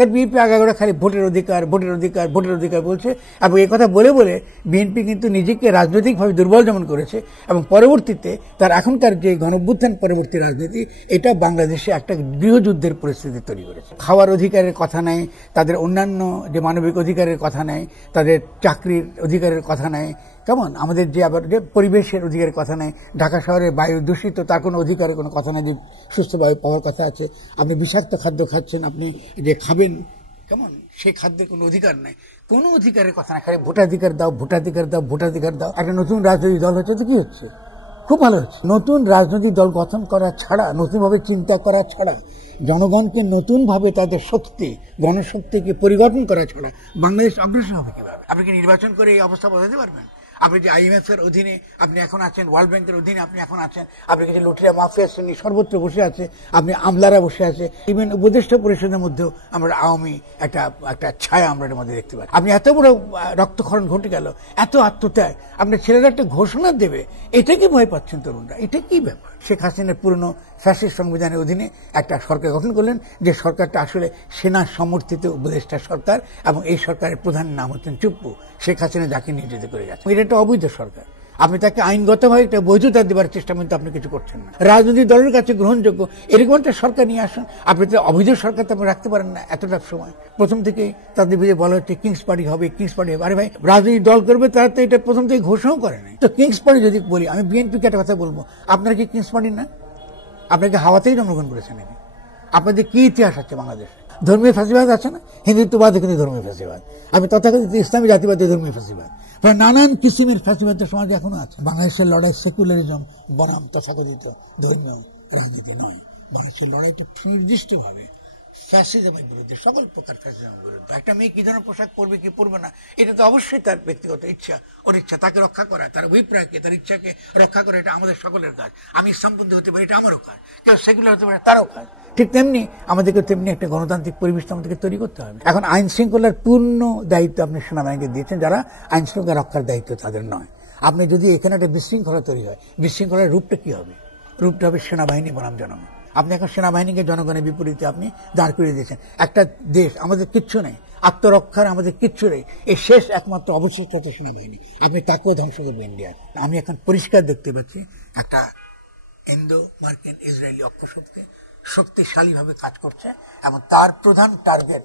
কারণ বিএনপি আগাগোড়া খালি ভোটের অধিকার ভোটের অধিকার ভোটের অধিকার বলছে এবং এই কথা বলে বলে বিএনপি কিন্তু নিজেকে রাজনৈতিকভাবে দুর্বল যেমন করেছে এবং পরবর্তীতে তার এখনকার যে গণঅভ্যুত্থান পরবর্তী রাজনীতি এটা বাংলাদেশে একটা গৃহযুদ্ধের পরিস্থিতি তৈরি করেছে। খাওয়ার অধিকারের কথা নেই, তাদের অন্যান্য যে মানবিক অধিকারের কথা নেই, তাদের চাকরির অধিকারের কথা নেই, কেমন আমাদের যে আবার যে পরিবেশের অধিকারের কথা নেই, ঢাকা শহরের বায়ু দূষিত তার কোনো অধিকারের কোনো কথা নেই যে সুস্থ বায়ু পাওয়ার কথা আছে। আপনি বিষাক্ত খাদ্য খাচ্ছেন, আপনি যে খাবেন কেমন সেই খাদ্যের কোনো অধিকার নেই, কোনো অধিকারের কথা না, খালি ভোটাধিকার দাও ভোটাধিকার দাও ভোটাধিকার দাও। একটা নতুন রাজনৈতিক দল হচ্ছে তো কি হচ্ছে, খুব ভালো হচ্ছে। নতুন রাজনৈতিক দল গঠন করা ছাড়া, নতুনভাবে চিন্তা করা ছাড়া, জনগণকে নতুনভাবে তাদের শক্তি গণশক্তিকে পরিবর্তন করা ছাড়া বাংলাদেশ অগ্রসর হবে কিভাবে? আপনি কি নির্বাচন করে এই অবস্থা বোঝাতে পারবেন? আপনি যে IMF এর অধীনে আপনি এখন আছেন, ওয়ার্ল্ড ব্যাংকের অধীনে আপনি এখন আছেন, আপনি কিছু লুটিয়া মাফিয়া শ্রেণী সর্বত্র বসে আছে, আপনি আমলারা বসে আছে, ইভেন উপদেষ্টা পরিষদের মধ্যেও আমরা আওয়ামী একটা ছায়া আমরা এর মধ্যে দেখতে পাই। আপনি এত বড় রক্তক্ষরণ ঘটে গেল, এত আত্মত্যাগ, আপনার ছেলেরা একটা ঘোষণা দেবে, এটাকে ভয় পাচ্ছেন তরুণরা, এটা কি ব্যাপার? শেখ হাসিনার পুরনো ফ্যাসিস্ট সংবিধানের অধীনে একটা সরকার গঠন করলেন, যে সরকারটা আসলে সেনা সমর্থিত উপদেষ্টা সরকার এবং এই সরকারের প্রধান নাম হচ্ছেন চুপ্পু। শেখ হাসিনা যাকে নিয়োজিত করে যাচ্ছে, এটা একটা অবৈধ সরকার। আপনি তাকে আইনগতভাবে একটা বৈধতা দেওয়ার চেষ্টা কিন্তু আপনি কিছু করছেন না। রাজনৈতিক দলের কাছে গ্রহণযোগ্য এরকম একটা সরকার নিয়ে আসুন। আপনি তো অবৈধ সরকার তো আপনি রাখতে পারেন না এতটা সময়। প্রথম থেকে তাদের বিরুদ্ধে বলা হচ্ছে কিংস পার্টি হবে, কিংস পার্টি হবে। আরে ভাই, রাজনৈতিক দল করবে তারা তো এটা প্রথম থেকে ঘোষণাও করে নাই। তো কিংস পার্টি যদি বলি, আমি বিএনপিকে একটা কথা বলবো, আপনারা কি কিংস পার্টি না? আপনাকে হাওয়াতেই জন্মগ্রহণ করেছেন নাকি? আপনাদের কি ইতিহাস আছে বাংলাদেশে? ধর্মীয় ফাঁসিবাদ আছে না? হিন্দুত্ববাদ কিন্তু ধর্মীয় ফাঁসিবাদ, আমি তথাকথিত ইসলামী জাতিবাদী ধর্মীয় ফাঁসিবাদ, নানান কিসিমের ফাঁসিবাদের সমাজে এখনো আছে। বাংলাদেশের লড়াই সেকুলারিজম বনাম তথাকথিত ধর্মীয় রাজনীতি নয়। বাংলাদেশের লড়াইটা সুনির্দিষ্টভাবে ফ্যাসিজমের বিরুদ্ধে, সকল প্রকার ফ্যাসিজমের বিরুদ্ধে। একটা মেয়ে কি ধরনের পোশাক পরবে কি পরবে না, এটা তো অবশ্যই তার ব্যক্তিগত ইচ্ছা, ওর ইচ্ছা, তাকে রক্ষা করা, তার অভিপ্রায়কে, তার ইচ্ছাকে রক্ষা করা, এটা আমাদের সকলের কাজ। আমি ইসলামপন্থী হতে পারি, এটা আমারও কাজ। কেউ সেকুলার হতে পারে, তারও কাজ। ঠিক তেমনি আমাদেরকে তেমনি একটা গণতান্ত্রিক পরিবেশটা আমাদেরকে তৈরি করতে হবে। এখন আইন শৃঙ্খলার পূর্ণ দায়িত্ব আপনি সেনাবাহিনীকে দিয়েছেন, যারা আইন শৃঙ্খলা রক্ষার দায়িত্ব তাদের নয়। আপনি যদি এখানে একটা বিশৃঙ্খলা তৈরি হয়, বিশৃঙ্খলার রূপটা কি হবে? রূপটা হবে সেনাবাহিনী বনাম জনগণ। আপনি এখন সেনাবাহিনীকে জনগণের বিপরীতে আপনি দাঁড় করিয়ে দিয়েছেন। একটা দেশ, আমাদের কিচ্ছু নেই, আত্মরক্ষার আমাদের কিচ্ছু নেই, এই শেষ একমাত্র অবশিষ্ট হচ্ছে সেনাবাহিনী। আপনি তাকেও ধ্বংস করবেন ইন্ডিয়ার। আমি এখন পরিষ্কার দেখতে পাচ্ছি একটা ইন্দো মার্কিন ইসরায়েলি অক্ষশক্তি শক্তিশালীভাবে কাজ করছে এবং তার প্রধান টার্গেট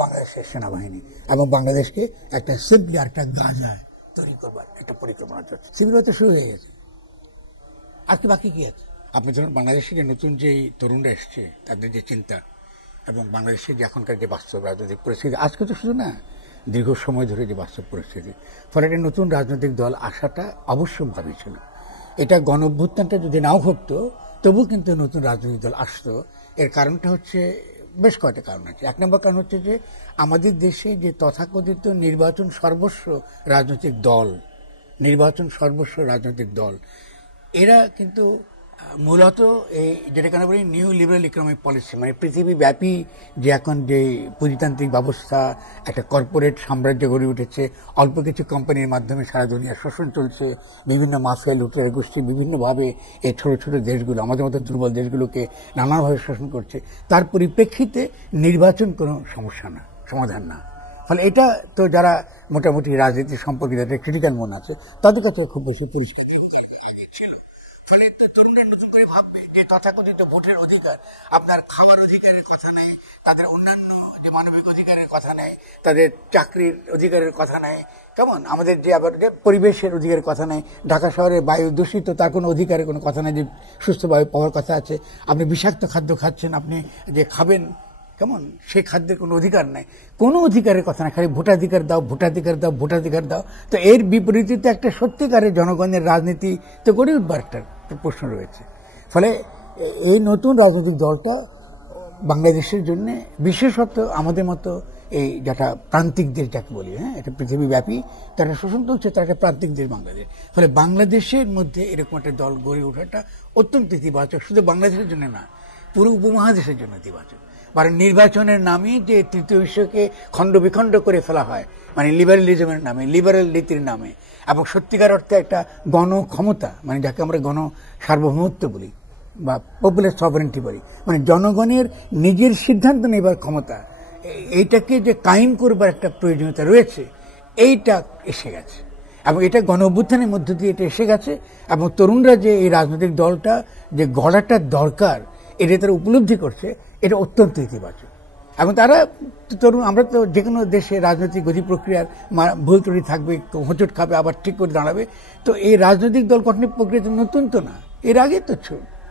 বাংলাদেশের সেনাবাহিনী এবং বাংলাদেশকে একটা সিম্পলি একটা গাজায় তৈরি করবার একটা পরিকল্পনা চলছে। সিভিল তো শুরু হয়ে গেছে, আর কি বাকি কি আছে? আপনি ধরুন বাংলাদেশে যে নতুন যে তরুণরা এসছে, তাদের যে চিন্তা এবং বাংলাদেশের যে এখনকার যে বাস্তব রাজনৈতিক পরিস্থিতি, আজকে তো শুধু না, দীর্ঘ সময় ধরে যে বাস্তব পরিস্থিতি, ফলে একটা নতুন রাজনৈতিক দল আসাটা অবশ্যম্ভাবী ছিল। এটা গণঅভ্যুত্থানটা যদি নাও ঘটতো তবু কিন্তু নতুন রাজনৈতিক দল আসতো। এর কারণটা হচ্ছে, বেশ কয়েকটা কারণ আছে। এক নম্বর কারণ হচ্ছে যে আমাদের দেশে যে তথাকথিত নির্বাচন সর্বস্ব রাজনৈতিক দল, এরা কিন্তু মূলত এই যেটাকে আমরা বলি নিউ লিবারেল ইকোনমিক পলিসি, মানে পৃথিবীব্যাপী যে এখন যে পুঁজিতান্ত্রিক ব্যবস্থা, একটা কর্পোরেট সাম্রাজ্য গড়ে উঠেছে, অল্প কিছু কোম্পানির মাধ্যমে সারা দুনিয়া শোষণ চলছে, বিভিন্ন মাফিয়া লুটেরা গোষ্ঠী বিভিন্নভাবে এই ছোট ছোট দেশগুলো, আমাদের মতো দুর্বল দেশগুলোকে নানাভাবে শোষণ করছে। তার পরিপ্রেক্ষিতে নির্বাচন কোনো সমস্যা না, সমাধান না। ফলে এটা তো যারা মোটামুটি রাজনীতি সম্পর্কে যাদের ক্রিটিক্যাল মন আছে তাদের কাছে খুব বেশি পরিষ্কার ছিল। ফলে তরুণরা নতুন করে ভাববে যে তথাকথিত ভোটের অধিকার, আপনার খাওয়ার অধিকারের কথা নেই, তাদের অন্যান্য যে মানবিক অধিকারের কথা নেই, তাদের চাকরির অধিকারের কথা নেই, কেমন আমাদের যে আবার যে পরিবেশের অধিকারের কথা নেই, ঢাকা শহরের বায়ু দূষিত তার কোনো অধিকারের কোনো কথা নেই যে সুস্থ বায়ু পাওয়ার কথা আছে। আপনি বিষাক্ত খাদ্য খাচ্ছেন, আপনি যে খাবেন কেমন সেই খাদ্যের কোনো অধিকার নাই, কোনো অধিকারের কথা না, খালি ভোটাধিকার দাও ভোটাধিকার দাও ভোটাধিকার দাও। তো এর বিপরীতে একটা সত্যিকারের জনগণের রাজনীতি তো গড়ে উঠবার একটা প্রশ্ন রয়েছে। ফলে এই নতুন রাজনৈতিক দলটা বাংলাদেশের জন্য, বিশেষত আমাদের মতো এই যেটা প্রান্তিক দেশ যাকে বলি, হ্যাঁ, এটা পৃথিবীব্যাপী তারা শোষণ করছে, তারা একটা প্রান্তিক দেশ বাংলাদেশ। ফলে বাংলাদেশের মধ্যে এরকম একটা দল গড়ে ওঠাটা অত্যন্ত ইতিবাচক, শুধু বাংলাদেশের জন্য না, পুরো উপমহাদেশের জন্য ইতিবাচক। কারণ নির্বাচনের নামে যে তৃতীয় বিশ্বকে খণ্ড বিখণ্ড করে ফেলা হয়, মানে লিবারেলিজমের নামে, লিবারেল নীতির নামে, এবং সত্যিকার অর্থে একটা গণক্ষমতা, মানে যাকে আমরা গণ সার্বভৌমত্ব বলি বা পপুলার সভারেন্টি বলি, মানে জনগণের নিজের সিদ্ধান্ত নেবার ক্ষমতা, এইটাকে যে কায়েম করবার একটা প্রয়োজনীয়তা রয়েছে, এইটা এসে গেছে এবং এটা গণ অভ্যুত্থানের মধ্য দিয়ে এটা এসে গেছে। এবং তরুণরা যে এই রাজনৈতিক দলটা যে গড়াটা দরকার এটা তারা উপলব্ধি করছে, এটা অত্যন্ত ইতিবাচক। এবং তারা তরুণ, আমরা তো যে কোনো দেশে রাজনৈতিক গতি প্রক্রিয়ার ভুল ত্রুটি থাকবে, হোঁচট খাবে, আবার ঠিক করে দাঁড়াবে। তো এই রাজনৈতিক দল গঠনের প্রক্রিয়া তো নতুন তো না, এর আগে তো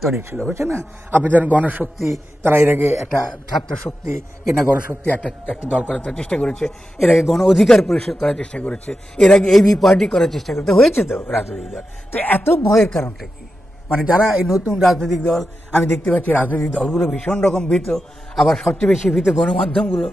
তৈরি ছিল, হচ্ছে না? আপনি ধরেন গণশক্তি, তারা এর আগে একটা ছাত্র শক্তি কিনা গণশক্তি একটা দল করার চেষ্টা করেছে, এর আগে গণ অধিকার পরিষদ করার চেষ্টা করেছে, এর আগে এবি পার্টি করার চেষ্টা করতে হয়েছে তো রাজনৈতিক দল। তো এত ভয়ের কারণটা কি? মানে যারা এই নতুন রাজনৈতিক দল, আমি দেখতে পাচ্ছি রাজনৈতিক দলগুলো ভীষণ রকম ভীত, আবার সবচেয়ে বেশি ভীত গণমাধ্যমগুলো।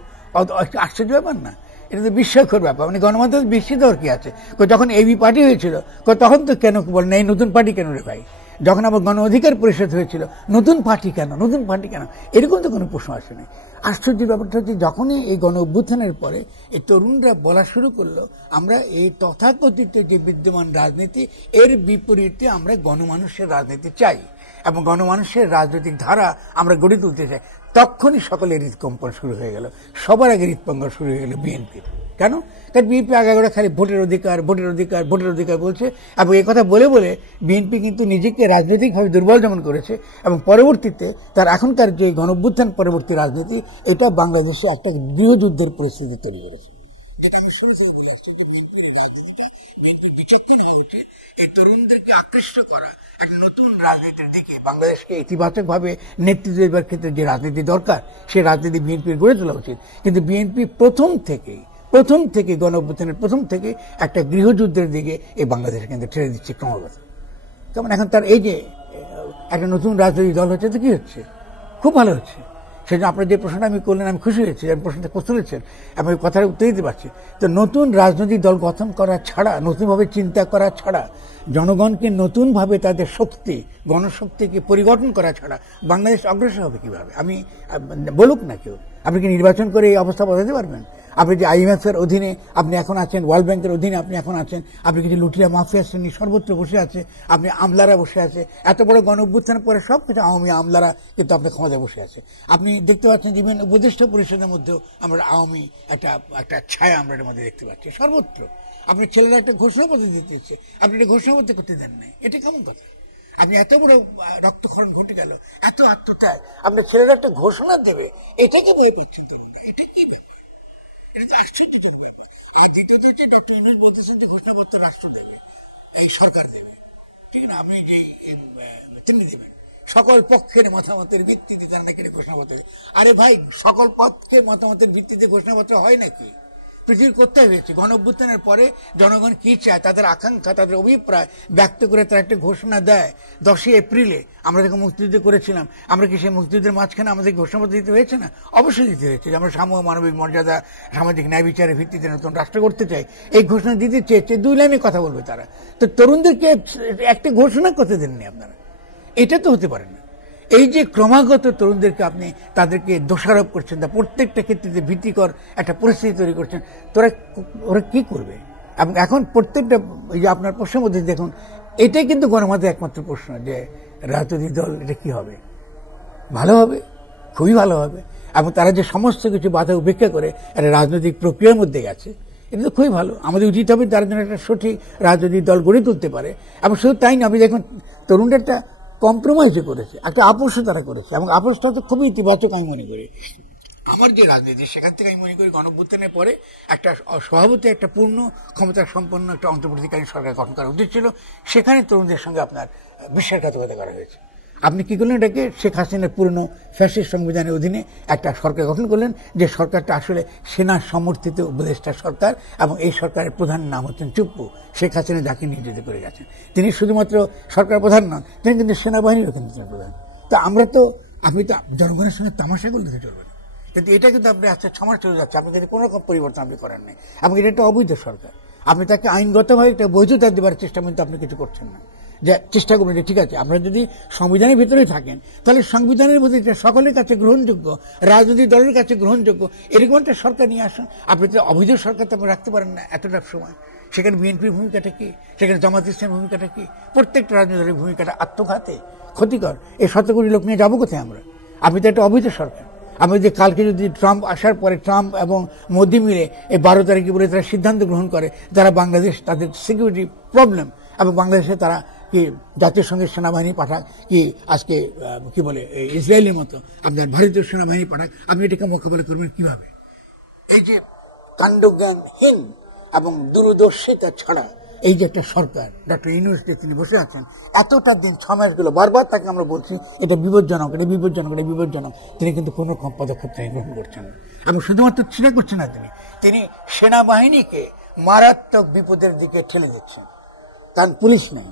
আশ্চর্য ব্যাপার না? এটা তো বিস্ময়কর ব্যাপার। মানে গণমাধ্যম বিস্মিত হওয়ার কি আছে? যখন এবি পার্টি হয়েছিল তখন তো কেন বলেন এই নতুন পার্টি কেন রে ভাই? যখন আবার গণ অধিকার পরিষদ হয়েছিল নতুন পার্টি কেন, নতুন পার্টি কেন? এরকম তো কোনো প্রশ্ন আসেনি। আশ্চর্যের ব্যাপারটা হচ্ছে যখনই এই গণ অভ্যুত্থানের পরে এই তরুণরা বলা শুরু করলো আমরা এই তথাকথিত যে বিদ্যমান রাজনীতি এর বিপরীতে আমরা গণমানুষের রাজনীতি চাই এবং গণমানুষের রাজনৈতিক ধারা আমরা গড়ে তুলতে চাই, তখনই সকলের হৃদকম্পন শুরু হয়ে গেল। সবার আগে হৃদকম্পন শুরু হয়ে গেল বিএনপির। কেন? কারণ বিএনপি আগাগোড়া খালি ভোটের অধিকার, ভোটের অধিকার, ভোটের অধিকার বলছে এবং এই কথা বলে বলে বিএনপি কিন্তু নিজেকে রাজনৈতিকভাবে দুর্বল যেমন করেছে এবং পরবর্তীতে তার এখনকার যে গণঅভ্যুত্থান পরবর্তী রাজনীতি, এটা বাংলাদেশে একটা গৃহযুদ্ধের পরিস্থিতি তৈরি করেছে। যেটা আমি শুরু থেকে বলে আসছি যে বিএনপির এই রাজনীতিটা, বিএনপির বিচক্ষণ হওয়া উচিত এই তরুণদেরকে আকৃষ্ট করা একটা নতুন রাজনীতির দিকে, বাংলাদেশকে ইতিবাচকভাবে নেতৃত্ব দেওয়ার ক্ষেত্রে যে রাজনীতি দরকার সেই রাজনীতি বিএনপির গড়ে তোলা উচিত। কিন্তু বিএনপি প্রথম থেকে গণ অভ্যুত্থানের প্রথম থেকে একটা গৃহযুদ্ধের দিকে এই বাংলাদেশে কিন্তু ঠেলে দিচ্ছে ক্রমাগত। কেমন এখন তার এই যে একটা নতুন রাজনৈতিক দল হচ্ছে, তো কি হচ্ছে? খুব ভালো হচ্ছে। সেজন্য আপনার যে প্রশ্নটা আমি করলেন আমি খুশি হয়েছি, আমি প্রশ্নটা তুলেছেন এবং ওই কথাটা উত্তর দিতে পারছি। তো নতুন রাজনৈতিক দল গঠন করা ছাড়া, নতুনভাবে চিন্তা করা ছাড়া, জনগণকে নতুনভাবে তাদের শক্তি, গণশক্তিকে পরিগঠন করা ছাড়া বাংলাদেশ অগ্রসর হবে কিভাবে? আমি বলুক না কেউ, আপনি কি নির্বাচন করে এই অবস্থা বদলাতে পারবেন? আপনি যে IMF এর অধীনে আপনি এখন আছেন, ওয়ার্ল্ড ব্যাংকের অধীনে আপনি এখন আছেন, আপনি কিছু লুটিয়া মাফিয়া শ্রেণী সর্বত্র বসে আছে, আপনি আমলারা বসে আছে, এত বড় গণ অভ্যুত্থানের পরে সব কিছু আওয়ামী আমলারা কিন্তু আপনার ক্ষমতায় বসে আছে। আপনি দেখতে পাচ্ছেন যে বিভিন্ন উপদেষ্টা পরিষদের মধ্যেও আমরা আওয়ামী একটা ছায়া আমরা এর মধ্যে দেখতে পাচ্ছি সর্বত্র। আপনি ছেলেরা একটা ঘোষণাপত্র দিতে দিচ্ছে, আপনি একটা ঘোষণাপত্র করতে দেন নাই, এটা কেমন কথা? আপনি এত বড় রক্তক্ষরণ ঘটে গেল, এত আত্মত্যাগ, আপনার ছেলেরা একটা ঘোষণা দেবে, এটাকে ভয় পাচ্ছেন? এটা কি ব্যাপার? এটা আশ্চর্যজনক ব্যাপার। আর দ্বিতীয়ত হচ্ছে ডক্টর ইউনূস বলতেছেন যে ঘোষণাপত্র রাষ্ট্র দেবে, এই সরকার দেবে, ঠিক না? আপনি যে তিনি দেবেন সকল পক্ষের মতামতের ভিত্তিতে তারা নাকি ঘোষণাপত্র। আরে ভাই, সকল পক্ষের মতামতের ভিত্তিতে ঘোষণাপত্র হয় নাকি? পৃথিবীর কোথায় হয়েছে? গণ অভ্যুত্থানের পরে জনগণ কি চায়, তাদের আকাঙ্ক্ষা, তাদের অভিপ্রায় ব্যক্ত করে তারা একটা ঘোষণা দেয়। 10ই এপ্রিলে আমরা যখন মুক্তিযুদ্ধ করেছিলাম, আমরা কি সেই মুক্তিযুদ্ধের মাঝখানে আমাদের ঘোষণাপত্র দিতে হয়েছে না? অবশ্যই দিতে হয়েছে যে আমরা সাম্য, মানবিক মর্যাদা, সামাজিক ন্যায় বিচারের ভিত্তিতে নতুন রাষ্ট্র করতে চাই। এই ঘোষণা দিতে চেয়েছে, 2 লাইনে কথা বলবে তারা। তো তরুণদেরকে একটা ঘোষণা করতে দেননি আপনারা, এটা তো হতে পারে না। এই যে ক্রমাগত তরুণদেরকে আপনি তাদেরকে দোষারোপ করছেন, তা প্রত্যেকটা ক্ষেত্রে ভীতিকর একটা পরিস্থিতি তৈরি করছেন, ওরা কি করবে? এবং এখন প্রত্যেকটা এই যে আপনার প্রশ্নের মধ্যে দেখুন, এটাই কিন্তু গণমাধ্যমের একমাত্র প্রশ্ন যে রাজনৈতিক দল এটা কি হবে? ভালো হবে, খুবই ভালো হবে। এবং তারা যে সমস্ত কিছু বাধা উপেক্ষা করে একটা রাজনৈতিক প্রক্রিয়ার মধ্যে গেছে, এটা তো খুবই ভালো। আমাদের উচিত হবে তার জন্য একটা সঠিক রাজনৈতিক দল গড়ে তুলতে পারে। এবং শুধু তাই না, আপনি দেখুন তরুণরা একটা কম্প্রোমাইজও করেছে, একটা আপোষও তারা করেছে এবং আপোষটা তো খুবই ইতিবাচক আমি মনে করি। আমার যে রাজনীতি সেখান থেকে আমি মনে করি গণঅভ্যুত্থানের পরে একটা সভাপতি, একটা পূর্ণ ক্ষমতা সম্পন্ন একটা অন্তর্বর্তীকালীন সরকার গঠন করা উচিত ছিল। সেখানে তরুণদের সঙ্গে আপনার বিশ্বাসঘাতকতা করা হয়েছে। আপনি কি করলেন? এটাকে শেখ হাসিনার পুরনো ফ্যাসিস্ট সংবিধানের অধীনে একটা সরকার গঠন করলেন, যে সরকারটা আসলে সেনা সমর্থিত উপদেষ্টা সরকার এবং এই সরকারের প্রধান নাম হচ্ছেন চুপ্পু। শেখ হাসিনা যাকে নিয়োজিত করে গেছেন, তিনি শুধুমাত্র সরকার প্রধান নন, তিনি কিন্তু সেনাবাহিনীরও কিন্তু প্রধান। তো আমরা তো, আপনি তো জনগণের সঙ্গে তামাশা করলে তো চলবে না। কিন্তু এটা কিন্তু আপনি আজকে 6 মাস চলে যাচ্ছে, আপনি কিন্তু কোনো রকম পরিবর্তন আপনি করেন নাই এবং এটা একটা অবৈধ সরকার। আপনি তাকে আইনগতভাবে একটা বৈধতা দেওয়ার চেষ্টা কিন্তু আপনি কিছু করছেন না। যে চেষ্টা করবেন যে ঠিক আছে, আপনারা যদি সংবিধানের ভিতরে থাকেন তাহলে সংবিধানের মধ্যে সকলের কাছে গ্রহণযোগ্য, রাজনৈতিক দলের কাছে গ্রহণযোগ্য এরকম একটা সরকার নিয়ে আসুন। আপনি তো অবৈধ সরকার তো আপনি রাখতে পারেন না এতটা সময়। সেখানে বিএনপির ভূমিকাটা কি, সেখানে জামাত ইসলামের ভূমিকাটা কি? প্রত্যেকটা রাজনৈতিক দলের ভূমিকাটা আত্মঘাতী, ক্ষতিকর। এই 100 কোটি লোক নিয়ে যাবো কোথায় আমরা? আপনি তো একটা অবৈধ সরকার। আমি যে কালকে যদি ট্রাম্প আসার পরে ট্রাম্প এবং মোদি মিলে এই 12 তারিখে বলে তারা সিদ্ধান্ত গ্রহণ করে তারা বাংলাদেশ তাদের সিকিউরিটি প্রবলেম এবং বাংলাদেশে তারা কি জাতিসংঘের সেনাবাহিনী পাঠাক কি আজকে কি বলে ইসরায়েলের মতো আপনার ভারতীয় সেনাবাহিনী পাঠাক, আপনি এটাকে মোকাবেলা করবেন কিভাবে? এই যে কাণ্ডজ্ঞানহীন এবং দূরদর্শিতা ছাড়া এই যে একটা সরকার ডক্টর ইউনূস যে তিনি বসে আছেন এতটা দিন 6 মাসগুলো বারবার তাকে আমরা বলছি এটা বিপজ্জনক, এটা বিপজ্জনক, এটা বিপজ্জনক, তিনি কিন্তু কোনো পদক্ষেপ তিনি গ্রহণ করছেন না। এবং শুধুমাত্র সেটা করছেন না, তিনি সেনাবাহিনীকে মারাত্মক বিপদের দিকে ঠেলে দিচ্ছেন। কারণ পুলিশ নেই,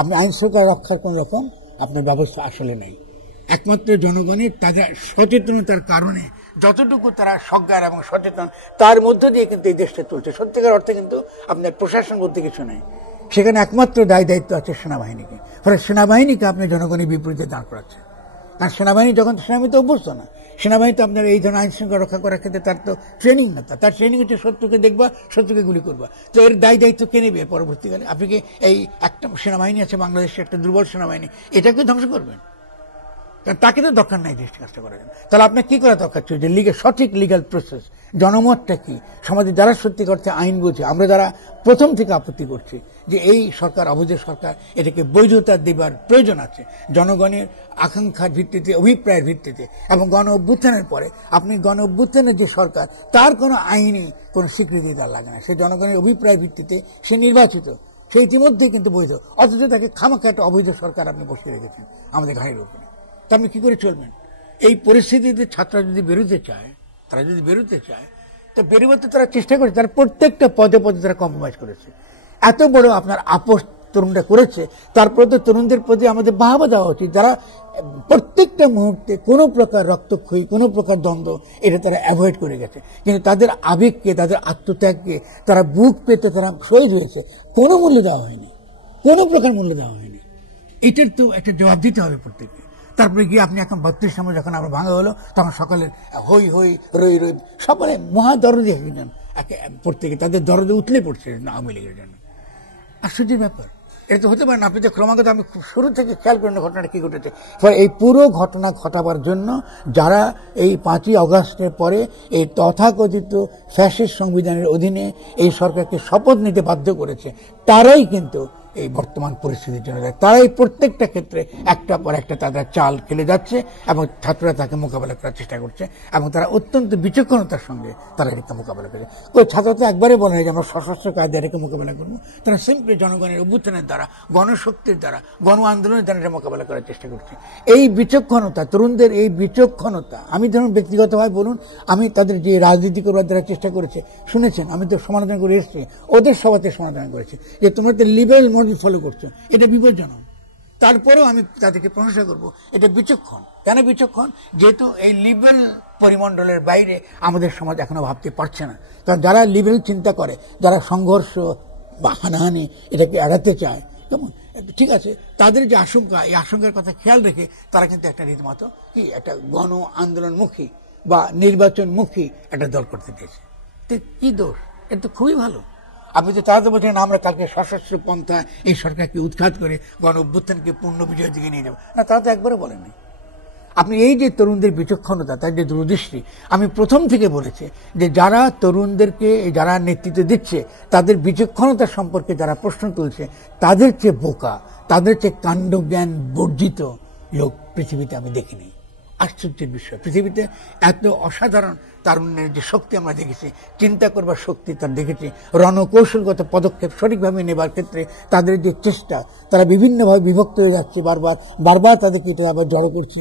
আপনি আইন শৃঙ্খলা রক্ষার কোন রকম আপনার ব্যবস্থা আসলে নেই। একমাত্র জনগণের তাদের সচেতনতার কারণে যতটুকু তারা সজ্ঞার এবং সচেতন তার মধ্য দিয়ে কিন্তু এই দেশটা চলছে। সত্যিকার অর্থে কিন্তু আপনার প্রশাসন বলতে কিছু নেই, সেখানে একমাত্র দায়িত্ব আছে সেনাবাহিনীকে। ফলে সেনাবাহিনীকে আপনি জনগণের বিপরীতে দাঁড় করাচ্ছেন। কারণ সেনাবাহিনী যখন সেনাবাহিনী তো অভ্যস্ত না, সেনাবাহিনী তো আপনার এই ধরনের আইন শৃঙ্খলা রক্ষা করার ক্ষেত্রে তার তো ট্রেনিং না, তার ট্রেনিং হচ্ছে শত্রুকে দেখবা, শত্রুকে গুলি করবা। তো এর দায়িত্ব কে নেবে পরবর্তীকালে? আপনি কি এই একটা সেনাবাহিনী আছে বাংলাদেশে, একটা দুর্বল সেনাবাহিনী, এটাকে ধ্বংস করবেন? কারণ তাকে তো দরকার নাই দেশ কাজটা করার জন্য। তাহলে আপনার কি করা দরকার ছিল যে সঠিক লিগ্যাল প্রসেস, জনমতটা কি, সমাজে যারা সত্যি করতে আইন বোঝে, আমরা যারা প্রথম থেকে আপত্তি করছি যে এই সরকার অবৈধ সরকার, এটাকে বৈধতা দেবার প্রয়োজন আছে জনগণের আকাঙ্ক্ষার ভিত্তিতে, অভিপ্রায়ের ভিত্তিতে। এবং গণ অভ্যুত্থানের পরে আপনি গণ অভ্যুত্থানের যে সরকার তার কোনো আইনি কোনো স্বীকৃতি তার লাগে না, সে জনগণের অভিপ্রায়ের ভিত্তিতে সে নির্বাচিত, সে ইতিমধ্যেই কিন্তু বৈধ। অথচ তাকে খামাখা একটা অবৈধ সরকার আপনি বসিয়ে রেখেছেন আমাদের ঘাড়ের উপরে। তা আপনি কি করে চলবেন? এই পরিস্থিতিতে ছাত্ররা যদি বেরোতে চায়, তারা যদি বেরোতে চায় তো বেরোতে তারা চেষ্টা করেছে, তারা প্রত্যেকটা পদে পদে তারা কম্প্রোমাইজ করেছে। এত বড় আপনার আপোষ তরুণরা করেছে, তারপরে তো তরুণদের প্রতি আমাদের বাহবা দেওয়া উচিত, যারা প্রত্যেকটা মুহূর্তে কোনো প্রকার রক্তক্ষয়ী, কোনো প্রকার দ্বন্দ্ব এটা তারা অ্যাভয়েড করে গেছে। কিন্তু তাদের আবেগকে, তাদের আত্মত্যাগকে তারা বুক পেতে তারা শহীদ হয়েছে, কোনো মূল্য দেওয়া হয়নি, কোনো প্রকার মূল্য দেওয়া হয়নি। এটার তো একটা জবাব দিতে হবে প্রত্যেককে। তারপরে গিয়ে আপনি এখন 32 সালে যখন আবার ভাঙা হলো তখন সকলের হই হই রই রই, সকলে মহা দরদে একজন প্রত্যেকে তাদের দরদে উঠলে পড়ছে আওয়ামী লীগের জন্য। আশ্চর্যের ব্যাপার, এটা তো হতে পারে না। আপনি তো ক্রমাগত আমি শুরু থেকে খেয়াল করেন ঘটনাটা কি ঘটেছে। ফলে এই পুরো ঘটনা ঘটাবার জন্য যারা এই 5ই আগস্টের পরে এই তথাকথিত ফ্যাসিস্ট সংবিধানের অধীনে এই সরকারকে শপথ নিতে বাধ্য করেছে, তারাই কিন্তু এই বর্তমান পরিস্থিতির জন্য তারাই প্রত্যেকটা ক্ষেত্রে একটা পর একটা তারা চাল খেলে যাচ্ছে এবং ছাত্ররা তাকে মোকাবেলা করার চেষ্টা করছে এবং তারা অত্যন্ত বিচক্ষণতার সঙ্গে তারা এটাকে মোকাবেলা করছে। ছাত্ররা তো একবারে বলে যে আমরা সশস্ত্র কায়দায় এটাকে মোকাবেলা করবো, তারা সিম্পলি জনগণের অভ্যুত্থানের দ্বারা, গণশক্তির দ্বারা, গণ আন্দোলনের দ্বারা এটা মোকাবেলা করার চেষ্টা করছে। এই বিচক্ষণতা, তরুণদের এই বিচক্ষণতা, আমি ধরুন ব্যক্তিগতভাবে বলুন, আমি তাদের যে রাজনীতি করবার দ্বারা চেষ্টা করেছে শুনেছেন, আমি তো সমালোচনা করে এসেছি, ওদের সবাতে সমালোচনা করেছি যে তোমরা তো লিবারেল মডেল ফলো করছো, এটা বিপজ্জনক। তারপরেও আমি তাদেরকে প্রশংসা করবো, এটা বিচক্ষণ। কেন বিচক্ষণ? যেহেতু এই লিবারেল পরিমণ্ডলের বাইরে আমাদের সমাজ এখনো ভাবতে পারছে না। কারণ যারা লিবারেল চিন্তা করে, যারা সংঘর্ষ বা হানাহানি এটাকে এড়াতে চায়, কেমন ঠিক আছে, তাদের যে আশঙ্কা, এই আশঙ্কার কথা খেয়াল রেখে তারা কিন্তু একটা রীতিমতো কি একটা গণ আন্দোলনমুখী বা নির্বাচনমুখী একটা দল করতে চেয়েছে। তো কি দোষ? এটা তো খুবই ভালো। আপনি তো তারা তো বলছেন আমরা কালকে সশস্ত্র পন্থা এই সরকারকে উৎখাত করে গণ অভ্যুত্থানকে পূর্ণ বিজয়ের দিকে নিয়ে যাবো না, তারা তো একবারও বলেননি। আপনি এই যে তরুণদের বিচক্ষণতা, তার যে দূরদৃষ্টি, আমি প্রথম থেকে বলেছি যে যারা তরুণদেরকে যারা নেতৃত্ব দিচ্ছে তাদের বিচক্ষণতা সম্পর্কে যারা প্রশ্ন তুলছে, তাদের চেয়ে বোকা, তাদের চেয়ে কাণ্ডজ্ঞান বর্জিত লোক পৃথিবীতে আমি দেখিনি। আশ্চর্যের বিষয়, পৃথিবীতে এত অসাধারণ তারুণ্যের যে শক্তি আমরা দেখেছি, চিন্তা করবার শক্তি তার দেখেছি, রণকৌশলগত পদক্ষেপ সঠিকভাবে নেবার ক্ষেত্রে তাদের যে চেষ্টা, তারা বিভিন্নভাবে বিভক্ত হয়ে যাচ্ছে, বারবার বারবার তাদেরকে এটা আবার জড়ো করছে,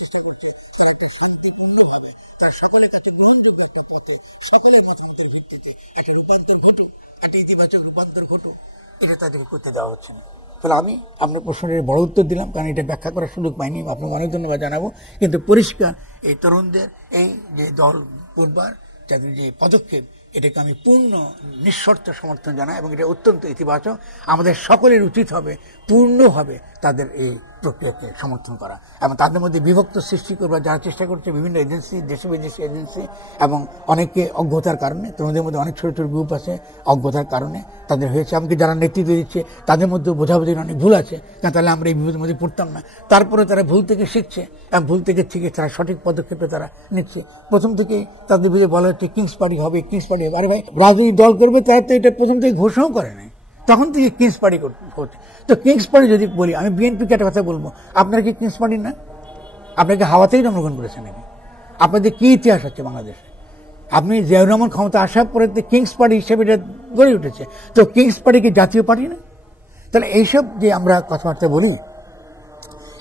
চেষ্টা করছে, তারা একটা শান্তিপূর্ণভাবে তার সকলের কাছে গ্রহণযোগ্য একটা পথে সকলের মতামতের ভিত্তিতে একটা রূপান্তর ঘটুক, একটা ইতিবাচক রূপান্তর ঘটুক, এটা তাদেরকে করতে দেওয়া হচ্ছে না। ফলে আমি আপনার প্রশ্নের বড় উত্তর দিলাম, কারণ এটা ব্যাখ্যা করার সুযোগ পাইনি, আপনাকে অনেক ধন্যবাদ জানাবো। কিন্তু পরিষ্কার এই তরুণদের এই যে দল করবার যাদের যে পদক্ষেপ, এটাকে আমি পূর্ণ নিঃশর্ত সমর্থন জানাই এবং এটা অত্যন্ত ইতিবাচক। আমাদের সকলের উচিত হবে পূর্ণভাবে তাদের এই প্রক্রিয়াকে সমর্থন করা এবং তাদের মধ্যে বিভক্ত সৃষ্টি করবার যারা চেষ্টা করছে বিভিন্ন এজেন্সি, দেশি বিদেশি এজেন্সি, এবং অনেকে অজ্ঞতার কারণে, তোমাদের মধ্যে অনেক ছোট ছোট গ্রুপ আছে অজ্ঞতার কারণে তাদের হয়েছে, এমনকি যারা নেতৃত্ব দিচ্ছে তাদের মধ্যে বোঝাবুঝির অনেক ভুল আছে, কারণ তাহলে আমরা এই বিপদের মধ্যে পড়তাম না। তারপরে তারা ভুল থেকে শিখছে এবং ভুল থেকে শিখে তারা সঠিক পদক্ষেপে তারা নিচ্ছে। প্রথম থেকে তাদের বিরুদ্ধে বলা হচ্ছে কিংস পার্টি হবে, কিংস পার্টি হবে। আরে ভাই, রাজনৈতিক দল করবে তারা তো এটা প্রথম থেকে ঘোষণাও করে নাই, তখন থেকে কিংস পার্টি হচ্ছে। তো কিংস পার্টি যদি বলি, আমি বিএনপিকে একটা কথা বলবো, আপনারা কি কিংস পার্টি না? আপনাকে হাওয়াতেই জন্মগ্রহণ করেছেন নাকি? আপনাদের কি ইতিহাস আছে বাংলাদেশে? আপনি জিয়াউর রহমান ক্ষমতা আসার পরে কিংস পার্টি হিসেবে এটা গড়ে উঠেছে। তো কিংস পার্টি কি জাতীয় পার্টি না? তাহলে এইসব যে আমরা কথাবার্তা বলি,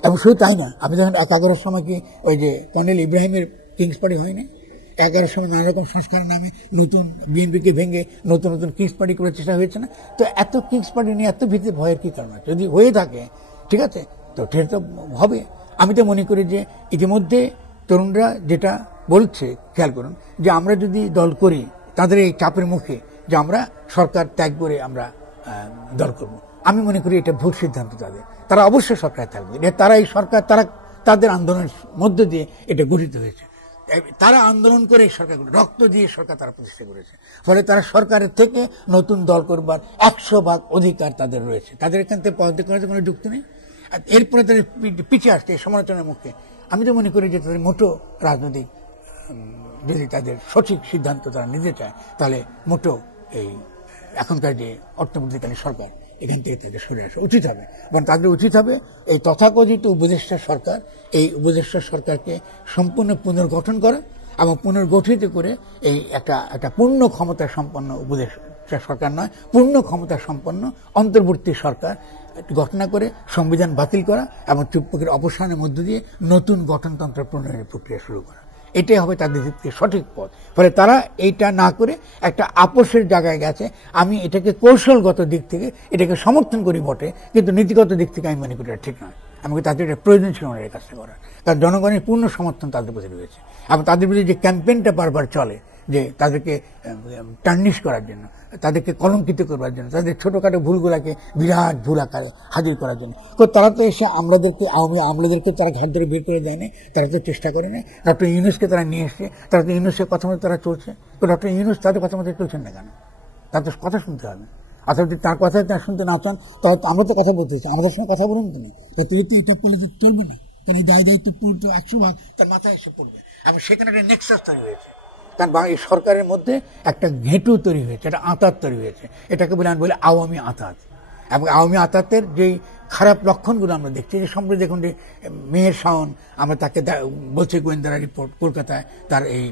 এবং শুধু তাই না, আপনি দেখেন 11 সময় কি ওই যে কর্নেল ইব্রাহিমের কিংস পার্টি হয়নি? 11 সময় নানা রকম সংস্কারের নামে নতুন বিএনপিকে ভেঙে নতুন নতুন কিংস পার্টি করার চেষ্টা হয়েছে না? তো এত কিংস পার্টি নিয়ে এত ভীতি ভয়ের কি কারণ আছে? যদি হয়ে থাকে ঠিক আছে, তো সেটা তো হবে। আমি তো মনে করি যে ইতিমধ্যে তরুণরা যেটা বলছে, খেয়াল করুন, যে আমরা যদি দল করি তাদের এই চাপের মুখে যে আমরা সরকার ত্যাগ করে আমরা দল করব, আমি মনে করি এটা ভুল সিদ্ধান্ত তাদের। তারা অবশ্যই সরকারে থাকবে, তারা এই সরকার তারা তাদের আন্দোলনের মধ্য দিয়ে এটা গঠিত হয়েছে। তারা আন্দোলন করে সরকার, রক্ত দিয়ে সরকার তারা প্রতিষ্ঠা করেছে। ফলে তারা সরকারের থেকে নতুন দল করবার 100% অধিকার তাদের রয়েছে। তাদের এখান থেকে পদত্যাগ করার কোনো যুক্তি নেই। এরপরে তাদের পিছিয়ে আসছে সমালোচনার মুখে। আমি তো মনে করি যে তাদের মোটো রাজনৈতিক, যদি তাদের সঠিক সিদ্ধান্ত তারা নিতে চায়, তাহলে মোটো এই এখনকার যে অর্থমন্ত্রীকালীন সরকার, এখান থেকে তাদের সরে আসা উচিত হবে। এবং তাদের উচিত হবে এই তথাকথিত উপদেষ্টা সরকার, এই উপদেষ্টা সরকারকে সম্পূর্ণ পুনর্গঠন করা এবং পুনর্গঠিত করে এই একটা পূর্ণ ক্ষমতা সম্পন্ন উপদেষ্টা সরকার নয়, পূর্ণ ক্ষমতা সম্পন্ন অন্তর্বর্তী সরকার গঠন করে সংবিধান বাতিল করা এবং চুপ্পকের অবসানের মধ্য দিয়ে নতুন গঠনতন্ত্র প্রণয়নের প্রক্রিয়া শুরু করা। এটাই হবে তাদের দিক থেকে সঠিক পথ। ফলে তারা এইটা না করে একটা আপোষের জায়গায় গেছে। আমি এটাকে কৌশলগত দিক থেকে এটাকে সমর্থন করি বটে, কিন্তু নীতিগত দিক থেকে আমি মনে করি এটা ঠিক নয়। আমাকে তাদের এটা প্রয়োজন ছিল না এই কাজটা করার, কারণ জনগণের পূর্ণ সমর্থন তাদের প্রতি রয়েছে। এবং তাদের বিরুদ্ধে যে ক্যাম্পেইনটা বারবার চলে, যে তাদেরকে টার্নিশ করার জন্য, তাদেরকে কলঙ্কিত করবার জন্য, তাদের ছোটখাটো ভুলগুলাকে বিরাট ভুল আকারে হাজির করার জন্য, তো তারা তো এসে আমলাদেরকে তারা ঘাট ধরে বের করে দেয় না, তারা তো চেষ্টা করে না। ডক্টর ইউনূসকে তারা নিয়ে এসছে, তারা তো ইউনূসের কথা মতো তারা চলছে। তো ডক্টর ইউনূস তাদের কথা মতো চলছেন না কেন? তাদের কথা শুনতে হবে। অর্থাৎ যদি তার কথা তারা শুনতে না চান, তাহলে আমরা তো কথা বলতে চাই, আমাদের সঙ্গে কথা বলুন তিনি। তো তিনি তো এটা বললে তো চলবে না, কারণ এই দায়িত্ব পুরো 100% তার মাথায় এসে পড়বে। এবং সেখানে একটা নেক্সাস তৈরি হয়েছে, কারণ এই সরকারের মধ্যে একটা ঘেঁটু তৈরি হয়েছে, একটা আঁতাত তৈরি হয়েছে। এটাকে বলে আমি বলি আওয়ামী আঁতাত। এবং আওয়ামী আঁতাতের যেই খারাপ লক্ষণগুলো আমরা দেখছি, যে সম্প্রতি দেখুন যে মেহের শাওন, আমরা তাকে বলছি গোয়েন্দারা রিপোর্ট, কলকাতায় তার এই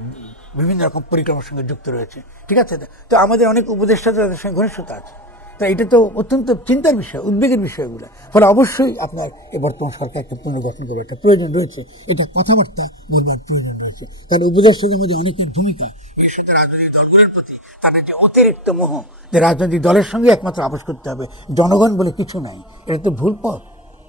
বিভিন্ন রকম পরিক্রমার সঙ্গে যুক্ত রয়েছে, ঠিক আছে। তো আমাদের অনেক উপদেষ্টা তাদের সঙ্গে ঘনিষ্ঠতা আছে। তা এটা তো অত্যন্ত চিন্তার বিষয়, উদ্বেগের বিষয়গুলো। ফলে অবশ্যই আপনার এই বর্তমান সরকারকে পুনর্গঠন করবার একটা প্রয়োজন রয়েছে, এটা কথাবার্তা বলবার প্রয়োজন রয়েছে। তাহলে উপদেষ্টাদের মধ্যে অনেকের ভূমিকা, এর সাথে রাজনৈতিক দলগুলোর প্রতি তাদের যে অতিরিক্ত মোহ, যে রাজনৈতিক দলের সঙ্গে একমাত্র আপোষ করতে হবে, জনগণ বলে কিছু নাই, এটা তো ভুল পথ,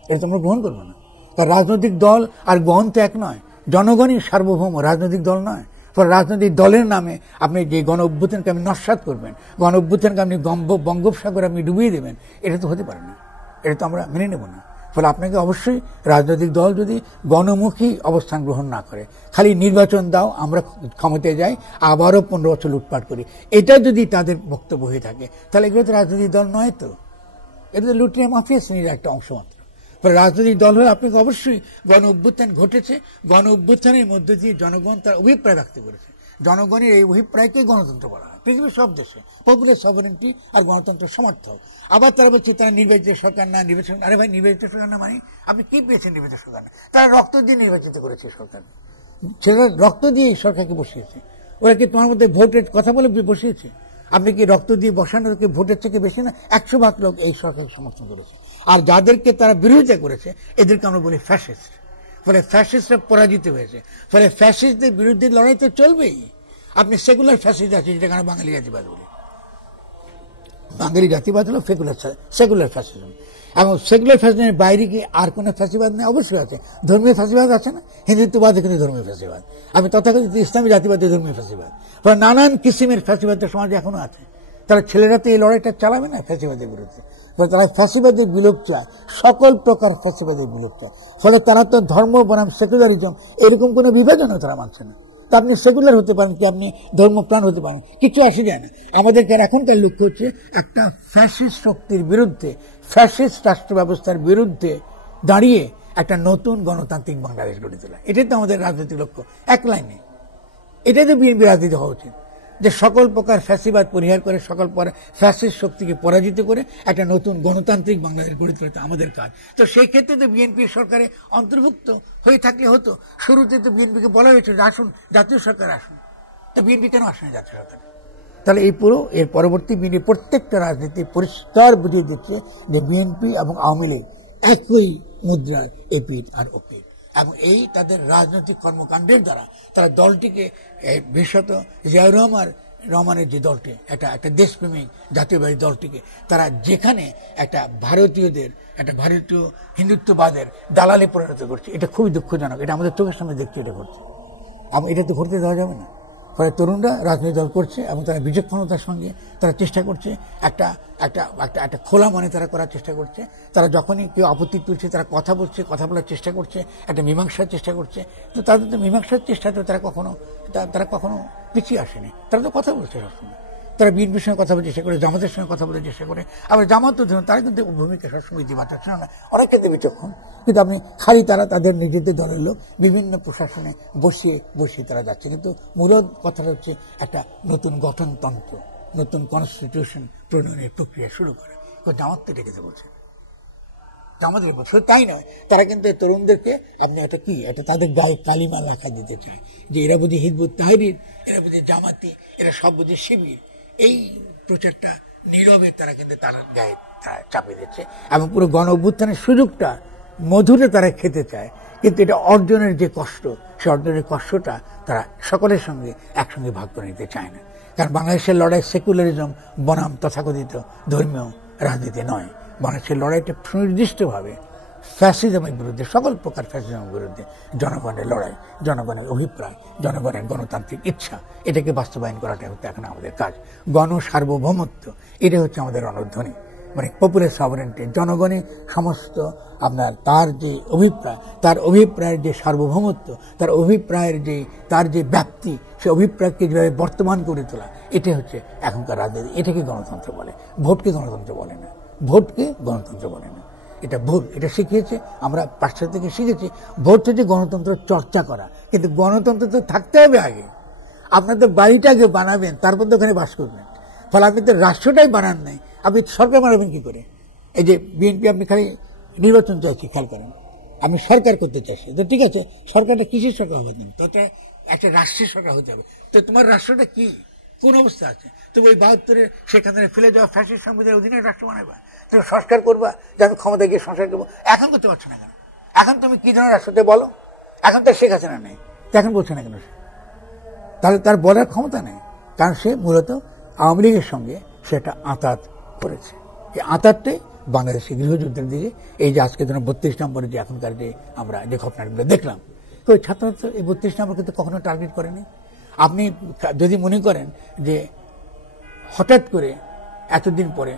এটা তো আমরা গ্রহণ করবো না। কারণ রাজনৈতিক দল আর গণ তো এক নয়, জনগণই সার্বভৌম, রাজনৈতিক দল নয়। ফলে রাজনৈতিক দলের নামে আপনি যে গণ অভ্যুত্থানকে আপনি নস্যাৎ করবেন, গণ অভ্যুত্থানকে আপনি বঙ্গোপসাগরে আপনি ডুবিয়ে দেবেন, এটা তো হতে পারে না, এটা তো আমরা মেনে নেব না। ফলে আপনাকে অবশ্যই রাজনৈতিক দল যদি গণমুখী অবস্থান গ্রহণ না করে, খালি নির্বাচন দাও, আমরা ক্ষমতায় যাই, আবারও 15 বছর লুটপাট করি, এটা যদি তাদের বক্তব্য হয়ে থাকে, তাহলে এগুলো তো রাজনৈতিক দল নয়। তো এটা তো লুটিয়া মাফিয়া শ্রেণীর একটা অংশ মাত্র। রাজনৈতিক দল হলে আপনাকে অবশ্যই গণ অভ্যুত্থান ঘটেছে, গণ অভ্যুত্থানের মধ্যে দিয়ে জনগণ তার অভিপ্রায় ব্যক্ত করেছে। জনগণের এই অভিপ্রায়কে গণতন্ত্র বলা হয় পৃথিবীর সব দেশে, পপুলার সভারেন্টি আর গণতন্ত্রের সমর্থক। আবার তারা বলছে তারা নির্বাচিত সরকার না, নির্বাচন। আরে ভাই, নির্বাচিত সরকার না মানে আপনি কি পেয়েছেন? নির্বাচিত সরকার না, তারা রক্ত দিয়ে নির্বাচিত করেছে সরকার, ছেলেরা রক্ত দিয়ে এই সরকারকে বসিয়েছে। ওরা কি তোমার মধ্যে ভোটের কথা বলে বসিয়েছে? আপনি কি রক্ত দিয়ে বসানোর কি ভোটের থেকে বেশি না? 100% লোক এই সরকারকে সমর্থন করেছে। আর যাদেরকে তারা বিরোধিতা করেছে এদেরকে আমরা বলি ফ্যাসিস্ট। ফলে ফ্যাসিস্টরা পরাজিত হয়েছে। ফলে ফ্যাসিস্টদের বিরুদ্ধে লড়াই তো চলবেই। আপনি সেকুলার ফ্যাসিস্ট আছে, যেটাকে আমরা বাঙালি জাতিবাদ বলি। বাঙালি জাতিবাদ হলো সেকুলার ফ্যাসিজম। এবং সেকুলার ফ্যাসিজমের বাইরে কি আর কোনো ফ্যাসিবাদ নেই? অবশ্যই আছে। ধর্মীয় ফ্যাসিবাদ আছে না? হিন্দুত্ববাদ কিন্তু ধর্মীয় ফ্যাসিবাদ। আমি তথাকথিত ইসলামী জাতিবাদী ধর্মীয় ফ্যাসিবাদ। ফলে নানান কিসিমের ফ্যাসিবাদের সমাজে এখনো আছে। তাহলে ছেলেরা তো এই লড়াইটা চালাবে না ফ্যাসিবাদের বিরুদ্ধে। তারা ফ্যাসিবাদের বিলোপ চায়, সকল প্রকার ফ্যাসিবাদের বিলোপ চায়। ফলে তারা তো ধর্ম বনাম সেকুলারিজম এরকম কোনো বিভাজনও তারা মানছে না। তা আপনি সেকুলার হতে পারেন কি আপনি ধর্মপ্রাণ হতে পারেন, কিছু আসে যায় না। আমাদেরকে এখনকার লক্ষ্য হচ্ছে একটা ফ্যাসিস্ট শক্তির বিরুদ্ধে, ফ্যাসিস্ট রাষ্ট্র ব্যবস্থার বিরুদ্ধে দাঁড়িয়ে একটা নতুন গণতান্ত্রিক বাংলাদেশ গড়ে তোলা। এটাই তো আমাদের রাজনৈতিক লক্ষ্য, এক লাইনে। এটাই তো বিএনপি রাজনীতি হওয়া উচিত, যে সকল প্রকার ফ্যাসিবাদ পরিহার করে, সকল ফ্যাসিস্ট শক্তিকে পরাজিত করে একটা নতুন গণতান্ত্রিক বাংলাদেশ গড়ে তোলা আমাদের কাজ। তো সেই ক্ষেত্রে তো বিএনপি সরকারে অন্তর্ভুক্ত হয়ে থাকলে হতো। শুরুতে তো বিএনপিকে বলা হয়েছে যে আসুন জাতীয় সরকার আসুন, তো বিএনপি কেন আসে না জাতীয় সরকার? তাহলে এই পুরো এর পরবর্তী বিএনপি প্রত্যেকটা রাজনীতি পরিষ্কার বুঝিয়ে দিচ্ছে যে বিএনপি এবং আওয়ামী লীগ একই মুদ্রার এপিঠ আর ওপিঠ, এবং এই তাদের রাজনৈতিক কর্মকাণ্ডের দ্বারা তারা দলটিকে, বিশেষত জিয়াউর রহমানের যে দলটি, একটা দেশপ্রেমিক জাতীয়বাদী দলটিকে তারা যেখানে একটা ভারতীয় হিন্দুত্ববাদের দালালে পরিণত করছে, এটা খুবই দুঃখজনক। এটা আমাদের চোখের সামনে দেখছি এটা ঘটছে, এবং এটা তো ঘটতে দেওয়া যাবে না। ফলে তরুণরা রাজনৈতিক দল করছে এবং তারা বিচক্ষণতার সঙ্গে তারা চেষ্টা করছে, একটা খোলা মনে তারা করার চেষ্টা করছে। তারা যখনই কেউ আপত্তি তুলছে তারা কথা বলার চেষ্টা করছে, একটা মীমাংসার চেষ্টা করছে। তো তাদের তো মীমাংসার চেষ্টাতে তারা কখনো পিছিয়ে আসেনি, তারা তো কথা বলছে সবসময়। তারা বিএনপির সঙ্গে কথা বলার চেষ্টা করে, জামাতের সঙ্গে কথা বলার চেষ্টা করে। আবার জামাত ধরুন, তারা কিন্তু ভূমিকা সবসময় ইতিবাচক না, অনেক ক্ষেত্রে বিচক্ষণ, কিন্তু আপনি খালি তারা তাদের নিজেদের দলের লোক বিভিন্ন প্রশাসনে বসিয়ে তারা যাচ্ছে। কিন্তু মূল কথাটা হচ্ছে একটা নতুন গঠনতন্ত্র, নতুন কনস্টিটিউশন প্রণয়নের প্রক্রিয়া শুরু করে। জামাত তো ডেকেতে বলছে, জামাতের বলছে তাই নয়, তারা কিন্তু তরুণদেরকে আপনি তাদের গায়ে কালিমা লেখা দিতে চায় যে এরা বুঝি হিজবুত তাহরির, এরা বুঝি জামাতি, এরা সব বুঝি শিবির। এই প্রচারটা নীরবে তারা কিন্তু তার গায়ে চাপিয়ে দিচ্ছে, এবং পুরো গণ অভ্যুত্থানের সুযোগটা মধুরে তারা খেতে চায়। কিন্তু এটা অর্জনের যে কষ্ট, সে অর্জনের কষ্টটা তারা সকলের সঙ্গে একসঙ্গে ভাগ করে নিতে চায় না। কারণ বাংলাদেশের লড়াই সেকুলারিজম বনাম তথাকথিত ধর্মীয় রাজনীতি নয়। বাংলাদেশের লড়াইটা সুনির্দিষ্টভাবে ফ্যাসিজমের বিরুদ্ধে, সকল প্রকার ফ্যাসিজমের বিরুদ্ধে জনগণের লড়াই, জনগণের অভিপ্রায়, জনগণের গণতান্ত্রিক ইচ্ছা, এটাকে বাস্তবায়ন করাটা হচ্ছে এখন আমাদের কাজ। গণসার্বভৌমত্ব, এটা হচ্ছে আমাদের রণধ্বনি, মানে পপুলার সভারেন্টি। জনগণের সমস্ত তার যে অভিপ্রায়, তার অভিপ্রায়ের যে সার্বভৌমত্ব, তার যে ব্যাপ্তি, সে অভিপ্রায়কে যেভাবে বর্তমান করে তোলা, এটাই হচ্ছে এখনকার রাজনীতি। এটাকে গণতন্ত্র বলে, ভোটকে গণতন্ত্র বলে না। ভোটকে গণতন্ত্র বলে না, এটা ভুল। এটা শিখিয়েছে আমরা পাশ্চাত্য থেকে শিখেছি, ভোট হচ্ছে গণতন্ত্র চর্চা করা। কিন্তু গণতন্ত্র তো থাকতে হবে আগে। আপনার তো বাড়িটা আগে বানাবেন, তারপর তো ওখানে বাস করবেন। ফলে আপনি তো রাষ্ট্রটাই বানান নাই, আপনি সরকার বানাবেন কি করে? এই যে বিএনপি আপনি খালি নির্বাচন চাইছি, খেয়াল করেন, আমি সরকার করতে চাইছি, তো ঠিক আছে, সরকারটা কিসের সরকার হবে? তো একটা রাষ্ট্রের সরকার হতে হবে। তো তোমার রাষ্ট্রটা কি, কোন অবস্থা আছে? তুমি ওই 72-এর সেখানে ফেলে যাওয়া ফ্যাসিস্ট সংবিধানের অধীনে রাষ্ট্র বানাবা? তুমি সংস্কার করবা যে আমি ক্ষমতায় গিয়ে সংস্কার করবো? এখন করতে পারছো না কেন? এখন তুমি কি ধরনের রাষ্ট্রতে বলো? এখন তো শেখ হাসিনা নেই, এখন বলছে না কেন? তাহলে তার বলার ক্ষমতা নেই, কারণ সে মূলত আওয়ামী লীগের সঙ্গে সেটা আঁতাত করেছে। এই আঁতাতটাই বাংলাদেশের গৃহযুদ্ধের দিকে, এই যে আজকে ধরুন 32 নম্বরে যে এখনকার যে আমরা যে ঘটনাগুলো দেখলাম, তো ওই ছাত্রছাত্র এই 32 নম্বর কিন্তু কখনো টার্গেট করেনি। আপনি যদি মনে করেন যে হঠাৎ করে এতদিন পরে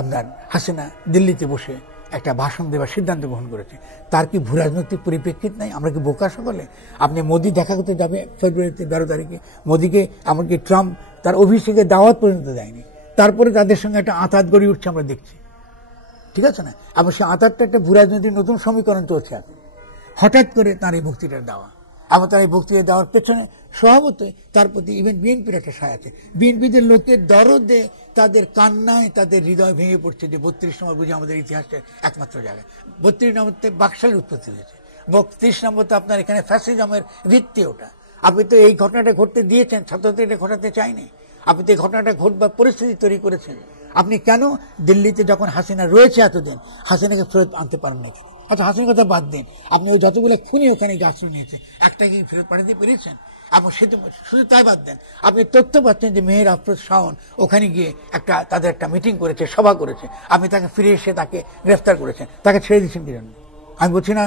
আপনার হাসিনা দিল্লিতে বসে একটা ভাষণ দেওয়ার সিদ্ধান্ত গ্রহণ করেছে, তার কি ভূরাজনৈতিক পরিপ্রেক্ষিত নাই? আমরা কি বোকা সকলে? আপনি মোদি দেখা করতে যাবে ফেব্রুয়ারিতে 12 তারিখে, মোদিকে এমনকি ট্রাম্প তার অভিষেকে দাওয়াত পর্যন্ত দেয়নি, তারপরে তাদের সঙ্গে একটা আঁতাত গড়ে উঠছে আমরা দেখছি, ঠিক আছে না? আবার সে আঁতাতটা একটা ভূরাজনৈতিক নতুন সমীকরণ চলছে এখন। হঠাৎ করে তার এই বক্তৃতার দেওয়া, আবার তার এই বক্তৃতা দেওয়ার পেছনে স্বভাবতই তার প্রতি ইভেন বিএনপির একটা সায় আছে। বিএনপিদের লোকের দরদে, তাদের কান্নায় তাদের হৃদয় ভেঙে পড়ছে যে 32 নম্বর বুঝি আমাদের ইতিহাসের একমাত্র জায়গায়। 32 নম্বরতে বাকশালের উৎপত্তি হয়েছে, 32 নম্বরতে আপনার এখানে ফ্যাসিজমের ভিত্তি ওটা। আপনি তো এই ঘটনাটা ঘটতে দিয়েছেন, ছাত্রদের এটা ঘটাতে চাইনি। আপনি তো এই ঘটনাটা ঘটবার পরিস্থিতি তৈরি করেছেন। আপনি কেন দিল্লিতে যখন হাসিনা রয়েছে এতদিন, হাসিনাকে ফেরত আনতে পারেন না কেন? আচ্ছা, হাসিনার কথা বাদ দিন, আপনি ওই যতগুলো খুনি ওখানে আশ্রয় নিয়েছে, একটা কি ফেরত পাঠাতে পেরেছেন? এবং শুধু তাই বাদ দেন, আপনি তথ্য পাচ্ছেন যে মেহের আফরোজ শাওন ওখানে গিয়ে তাদের একটা মিটিং করেছে, সভা করেছে, আপনি তাকে ফিরে এসে তাকে গ্রেফতার করেছেন, তাকে ছেড়ে দিচ্ছেন কি জন্য? আমি বলছি না,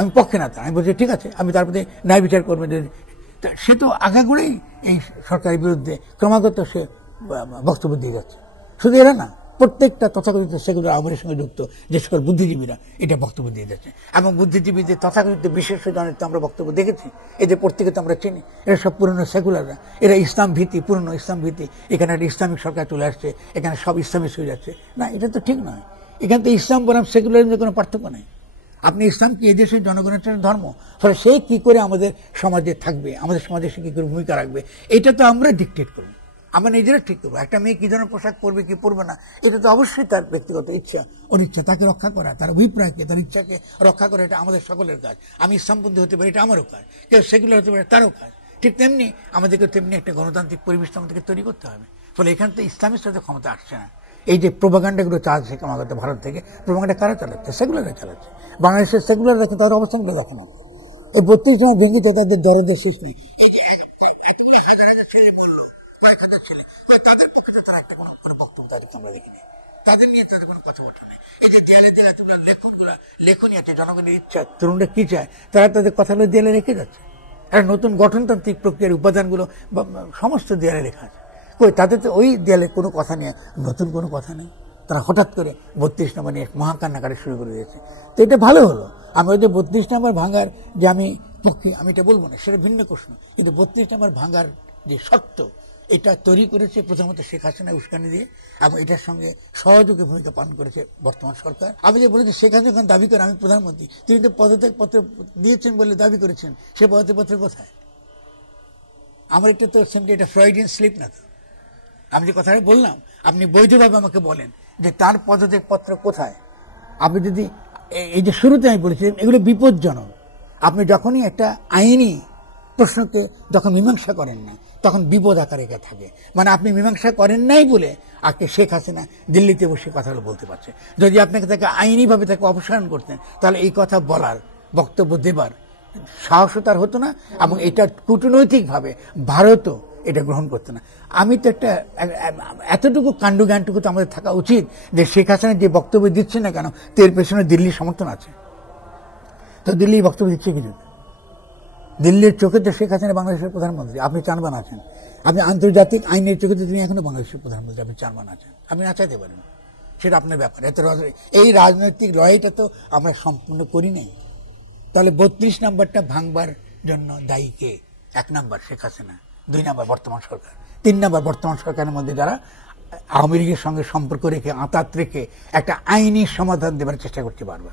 আমি পক্ষে না তার, আমি বলছি ঠিক আছে, আমি তার প্রতি ন্যায় বিচার করবেন। সে তো আগাগোড়াই এই সরকারের বিরুদ্ধে ক্রমাগত সে বক্তব্য দিয়ে যাচ্ছে। শুধু এরা না, প্রত্যেকটা তথাকথিত সেকুলার আহ্বানের সঙ্গে যুক্ত যে সকল বুদ্ধিজীবীরা এটা বক্তব্য দিয়ে যাচ্ছে, এবং বুদ্ধিজীবীদের তথাকথিত বিশেষ জনের তো আমরা বক্তব্য দেখেছি, এদের প্রত্যেকে তো আমরা চিনি, এরা সব পুরনো সেকুলাররা, এরা ইসলাম ভীতি, পুরনো ইসলাম ভীতি, এখানে একটা ইসলামিক সরকার চলে আসছে, এখানে সব ইসলামিক হয়ে যাচ্ছে। না, এটা তো ঠিক নয়। এখানে তো ইসলাম বনাম সেকুলারিজমের কোনো পার্থক্য নেই। আপনি ইসলাম কি এদেশের জনগণের ধর্ম, ফলে সে কি করে আমাদের সমাজে থাকবে, আমাদের সমাজে সে কি করে ভূমিকা রাখবে, এটা তো আমরা ডিকটেট করবো, আমরা নিজেরা ঠিক করবো। একটা মেয়ে কি ধরনের পোশাক পরবে কি পরবে না, এটা তো অবশ্যই তার ব্যক্তিগত ইচ্ছা, অনিচ্ছা, তাকে রক্ষা করা, তার অভিপ্রায়কে, তার ইচ্ছাকে রক্ষা করা, এটা আমাদের সকলের কাজ। আমি ইসলামপন্থী হতে পারি, এটা আমারও কাজ, কেউ সেগুলো হতে পারে, তারও কাজ। ঠিক তেমনি আমাদেরকে তেমনি একটা গণতান্ত্রিক পরিবেশ আমাদেরকে তৈরি করতে হবে। ফলে এখানে তো ইসলামের সাথে ক্ষমতা আসছে না। এই যে প্রোপাগান্ডাগুলো চালাচ্ছে ক্রমাগত ভারত থেকে, প্রোপাগান্ডা কারা চালাচ্ছে? সেগুলাররা চালাচ্ছে। বাংলাদেশের সেগুলার রাখে, তাদের অবস্থানগুলো দেখে না। এই 32 জন ভেঙেছে, তাদের দরদের শেষ নেই। এই যে এতগুলো হাজার হাজার ছেলে মূল্য কয়েক হাজার ছেলে, তাদের পক্ষে তো তারা একটা বক্তব্য আমরা দেখিনি, তাদের নিয়ে তাদের কোনো কথা বলতে নেই। এই যে দেয়ালে দেয়ালে তোমরা লেখনী আছে, জনগণের ইচ্ছা, তরুণরা কি চায়, তারা তাদের কথাগুলো দেয়ালে রেখে যাচ্ছে। একটা নতুন গঠনতান্ত্রিক প্রক্রিয়ার উপাদানগুলো সমস্ত দেয়ালে লেখা আছে। কই, তাদের তো ওই দেয়ালে কোনো কথা নেই, নতুন কোনো কথা নেই। তারা হঠাৎ করে 32 নম্বর নিয়ে মহাকান্নাকারে শুরু করে দিয়েছে। তো এটা ভালো হলো। আমি ওই যে 32 নম্বর ভাঙার যে আমি পক্ষে, আমি এটা বলবো না, সেটা ভিন্ন প্রশ্ন। কিন্তু 32 নম্বর ভাঙার যে শর্ত, এটা তৈরি করেছে প্রথমত শেখ হাসিনা উস্কানি দিয়ে, এবং এটার সঙ্গে সহযোগী ভূমিকা পালন করেছে বর্তমান সরকার। আমি যে বলেছি, শেখ হাসিনা যখন দাবি করে আমি প্রধানমন্ত্রী, তিনি তো পদত্যাগপত্র দিয়েছেন বলে দাবি করেছেন, সে পদত্যাগপত্র কোথায়? আমার একটা তো সেমটি এটা ফ্রয়েডিয়ান স্লিপ না তো। আমি যে কথাটা বললাম, আপনি বৈধভাবে আমাকে বলেন যে তার পদত্যাগপত্র কোথায়। আপনি যদি এই যে শুরুতে আমি বলেছিলাম, এগুলো বিপজ্জনক। আপনি যখনই একটা আইনি প্রশ্নকে যখন মীমাংসা করেন না, তখন বিপদ আকারে থাকে। মানে আপনি মীমাংসা করেন নাই বলে আজকে শেখ হাসিনা দিল্লিতে বসে কথাগুলো বলতে পারছে। যদি আপনাকে তাকে আইনিভাবে তাকে অপসারণ করতেন, তাহলে এই কথা বলার, বক্তব্য দেবার সাহসও তার হতো না, এবং এটা কূটনৈতিকভাবে ভারতও এটা গ্রহণ করতো না। আমি তো একটা এতটুকু কাণ্ড জ্ঞানটুকু তো আমাদের থাকা উচিত যে শেখ হাসিনা যে বক্তব্য দিচ্ছে না কেন, এর পেছনে দিল্লির সমর্থন আছে। তো দিল্লি বক্তব্য দিচ্ছে কিছু, দিল্লির চোখে তো শেখ হাসিনা বাংলাদেশের প্রধানমন্ত্রী, আপনি চানবান আছেন। আপনি আন্তর্জাতিক আইনের চোখে তো তিনি এখনো বাংলাদেশের প্রধানমন্ত্রী, আপনি চানবান আছেন, আপনি না চাইতে পারেন, সেটা আপনার ব্যাপার। এই রাজনৈতিক লড়াইটা তো আমরা সম্পূর্ণ করি নাই। তাহলে 32 নম্বরটা ভাঙবার জন্য দায়ী কে? 1 নম্বর শেখ হাসিনা, 2 নম্বর বর্তমান সরকার, 3 নম্বর বর্তমান সরকারের মধ্যে যারা আওয়ামী লীগের সঙ্গে সম্পর্ক রেখে, আঁতাত রেখে একটা আইনি সমাধান দেবার চেষ্টা করতে পারবে।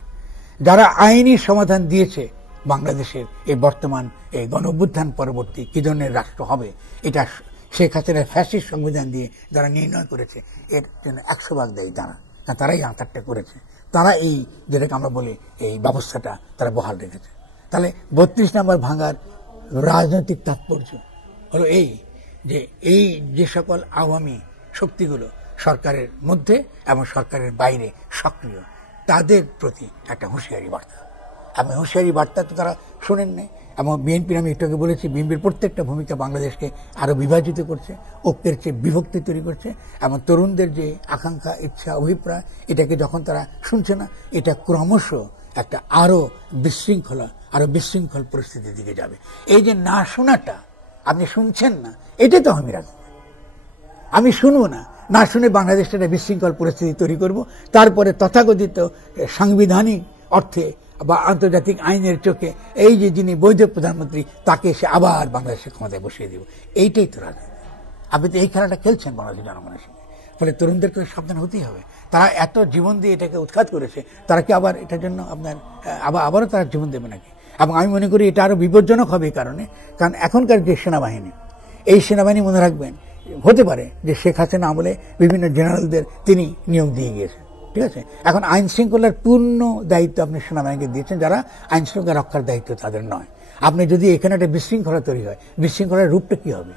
যারা আইনি সমাধান দিয়েছে বাংলাদেশের এই বর্তমান এই গণঅভ্যুত্থান পরবর্তী কি ধরনের রাষ্ট্র হবে, এটা শেখ হাসিনার ফ্যাসিস্ট সংবিধান দিয়ে যারা নির্ণয় করেছে, এর জন্য 100% দায়ী তারা। তারাই আঁতাতটা করেছে, তারা এই যেটাকে আমরা বলি এই ব্যবস্থাটা তারা বহাল রেখেছে। তাহলে 32 নম্বর ভাঙার রাজনৈতিক তাৎপর্য হলো এই যে এই যে সকল আওয়ামী শক্তিগুলো সরকারের মধ্যে এবং সরকারের বাইরে সক্রিয়, তাদের প্রতি একটা হুঁশিয়ারি বার্তা। এবং হুঁশিয়ারি বার্তা তো তারা শোনেন নাই। এবং বিএনপির আমি একটু বলেছি, বিএনপির প্রত্যেকটা ভূমিকা বাংলাদেশকে আরো বিভাজিত করছে, ঐক্যের চেয়ে বিভক্তি তৈরি করছে। এবং তরুণদের যে আকাঙ্ক্ষা, ইচ্ছা, অভিপ্রায়, এটাকে যখন তারা শুনছে না, এটা ক্রমশ একটা আরো বিশৃঙ্খল পরিস্থিতির দিকে যাবে। এই যে না শোনাটা, আপনি শুনছেন না, এটাই তো আমি রাজনীতি। আমি শুনবো না, না শুনে বাংলাদেশে একটা বিশৃঙ্খল পরিস্থিতি তৈরি করব, তারপরে তথাকথিত সাংবিধানিক অর্থে বা আন্তর্জাতিক আইনের চোখে এই যে যিনি বৈধ প্রধানমন্ত্রী, তাকে এসে আবার বাংলাদেশের ক্ষমতায় বসিয়ে দিব। এইটাই তো রাজনীতি। আপনি তো এই খেলাটা খেলছেন বাংলাদেশের জনগণের সঙ্গে। ফলে তরুণদেরকে সাবধান হতেই হবে। তারা এত জীবন দিয়ে এটাকে উৎখাত করেছে, তারা কি আবার এটার জন্য আবারও তারা জীবন দেবে নাকি? এবং আমি মনে করি এটা আরো বিপজ্জনক হবে এই কারণে, কারণ এখনকার যে সেনাবাহিনী, এই সেনাবাহিনী মনে রাখবেন, হতে পারে যে শেখ হাসিনা আমলে বিভিন্ন জেনারেলদের তিনি নিয়োগ দিয়ে গিয়েছেন, ঠিক আছে। এখন আইন শৃঙ্খলার পূর্ণ দায়িত্ব আপনি সেনাবাহিনীকে দিয়েছেন, যারা আইন শৃঙ্খলা রক্ষার দায়িত্ব তাদের নয়। আপনি যদি এখানে একটা বিশৃঙ্খলা তৈরি হয়, বিশৃঙ্খলার রূপটা কি হবে?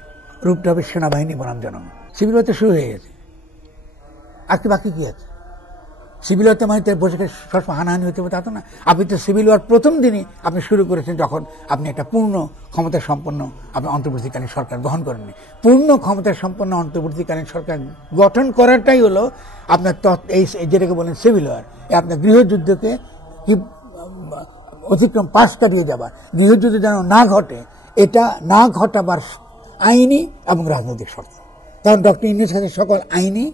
রূপটা হবে সেনাবাহিনী বনাম জনগণ। সিভিল হতে শুরু হয়ে গেছে, আর কি বাকি কি আছে? সিভিল হতে মানে বসে সবসময় হানাহানি হতে হবে তা তো না। আপনি তো সিভিল ওয়ার প্রথম দিনই আপনি শুরু করেছেন, যখন আপনি একটা পূর্ণ ক্ষমতা সম্পন্ন আপনি অন্তর্বর্তীকালীন সরকার গ্রহণ করেননি। পূর্ণ ক্ষমতা সম্পন্ন অন্তর্বর্তীকালীন সরকার গঠন করাটাই হলো আপনার এই যেটাকে বলেন সিভিল ওয়ার, আপনার গৃহযুদ্ধকে কি অতিক্রম পাশ কাটিয়ে যাবার, গৃহযুদ্ধ যেন না ঘটে, এটা না ঘটাবার আইনি এবং রাজনৈতিক শর্ত। কারণ ডক্টর ইউনূস সকল আইনি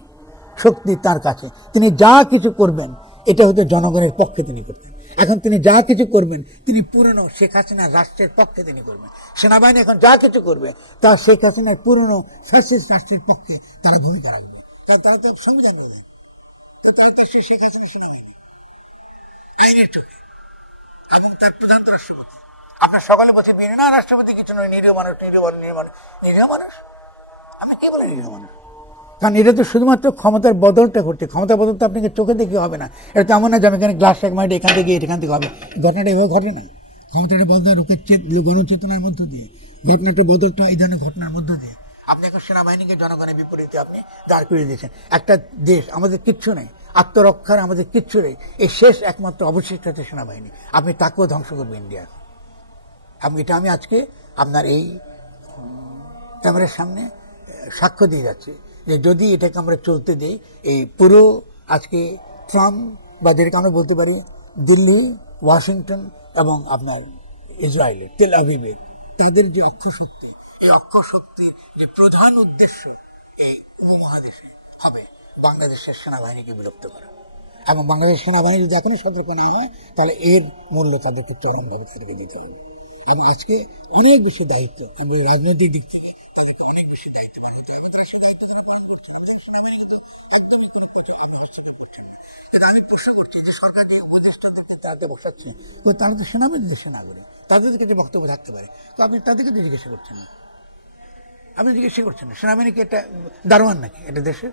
শক্তি তার কাছে। তিনি যা কিছু করবেন এটা হয়তো জনগণের পক্ষে তিনি করতেন। এখন তিনি যা কিছু করবেন তিনি পুরনো শেখ হাসিনার রাষ্ট্রের পক্ষে তিনি করবেন। সেনাবাহিনী এখন যা কিছু করবে তা শেখ হাসিনার পুরনো ফ্যাসিস্ট রাষ্ট্রের পক্ষে তারা ভূমিকা রাখবে। তারা তো সংবিধান বলে শেখ হাসিনা সেনাবাহিনী এবং তার প্রধান রাষ্ট্রপতি। আপনার সকালে বলছে না রাষ্ট্রপতি কিছু নয়, নিরীহ মানুষ, নিরীহ মানুষ। আমি কি বলি নিরীহ মানুষ? কারণ এটা তো শুধুমাত্র ক্ষমতার বদলটা ঘটছে। ক্ষমতার বদল তো আপনাকে চোখে দেখে হবে না। এটা তো এমন না যে আমি এখানে গ্লাস এক মাইট এখান থেকে এখান থেকে হবে। ঘটনাটা এভাবে ঘটে না। ক্ষমতাটা বদল লোকের গণচেতনার মধ্য দিয়ে, ঘটনাটা বদলটা এই ধরনের ঘটনার মধ্য দিয়ে। আপনি এখন সেনাবাহিনীকে জনগণের বিপরীতে আপনি দাঁড় করিয়ে দিয়েছেন। একটা দেশ, আমাদের কিচ্ছু নেই, আত্মরক্ষার আমাদের কিচ্ছু নেই, এই শেষ একমাত্র অবশিষ্ট হচ্ছে সেনাবাহিনী। আপনি তাকেও ধ্বংস করবেন ইন্ডিয়া। এবং এটা আমি আজকে আপনার এই ক্যামেরার সামনে সাক্ষ্য দিয়ে যাচ্ছি যে যদি এটাকে আমরা চলতে দিই, এই পুরো আজকে ট্রাম্প বা যেটাকে আমরা বলতে পারি দিল্লি, ওয়াশিংটন এবং আপনার ইসরায়েলের তেল আভিভের তাদের যে অক্ষশক্তি, এই অক্ষশক্তির যে প্রধান উদ্দেশ্য এই উপমহাদেশে হবে বাংলাদেশের সেনাবাহিনীকে বিলুপ্ত করা। এবং বাংলাদেশ সেনাবাহিনী যদি এখনই সতর্ক না হয় তাহলে এর মূল্য তাদেরকে চরমভাবে তাদেরকে দিতে হবে। এবং আজকে অনেক বেশি দায়িত্ব আমরা রাজনৈতিক দিক থেকে তারা তো সেনাবাহিনী দেশের নাগরিক, তাদের কাছে বক্তব্য থাকতে পারে। তো আপনি তাদেরকে তো জিজ্ঞাসা করছেন না, আপনি জিজ্ঞাসা করছেন না সেনাবাহিনী কি একটা দারোয়ান নাকি এটা দেশের?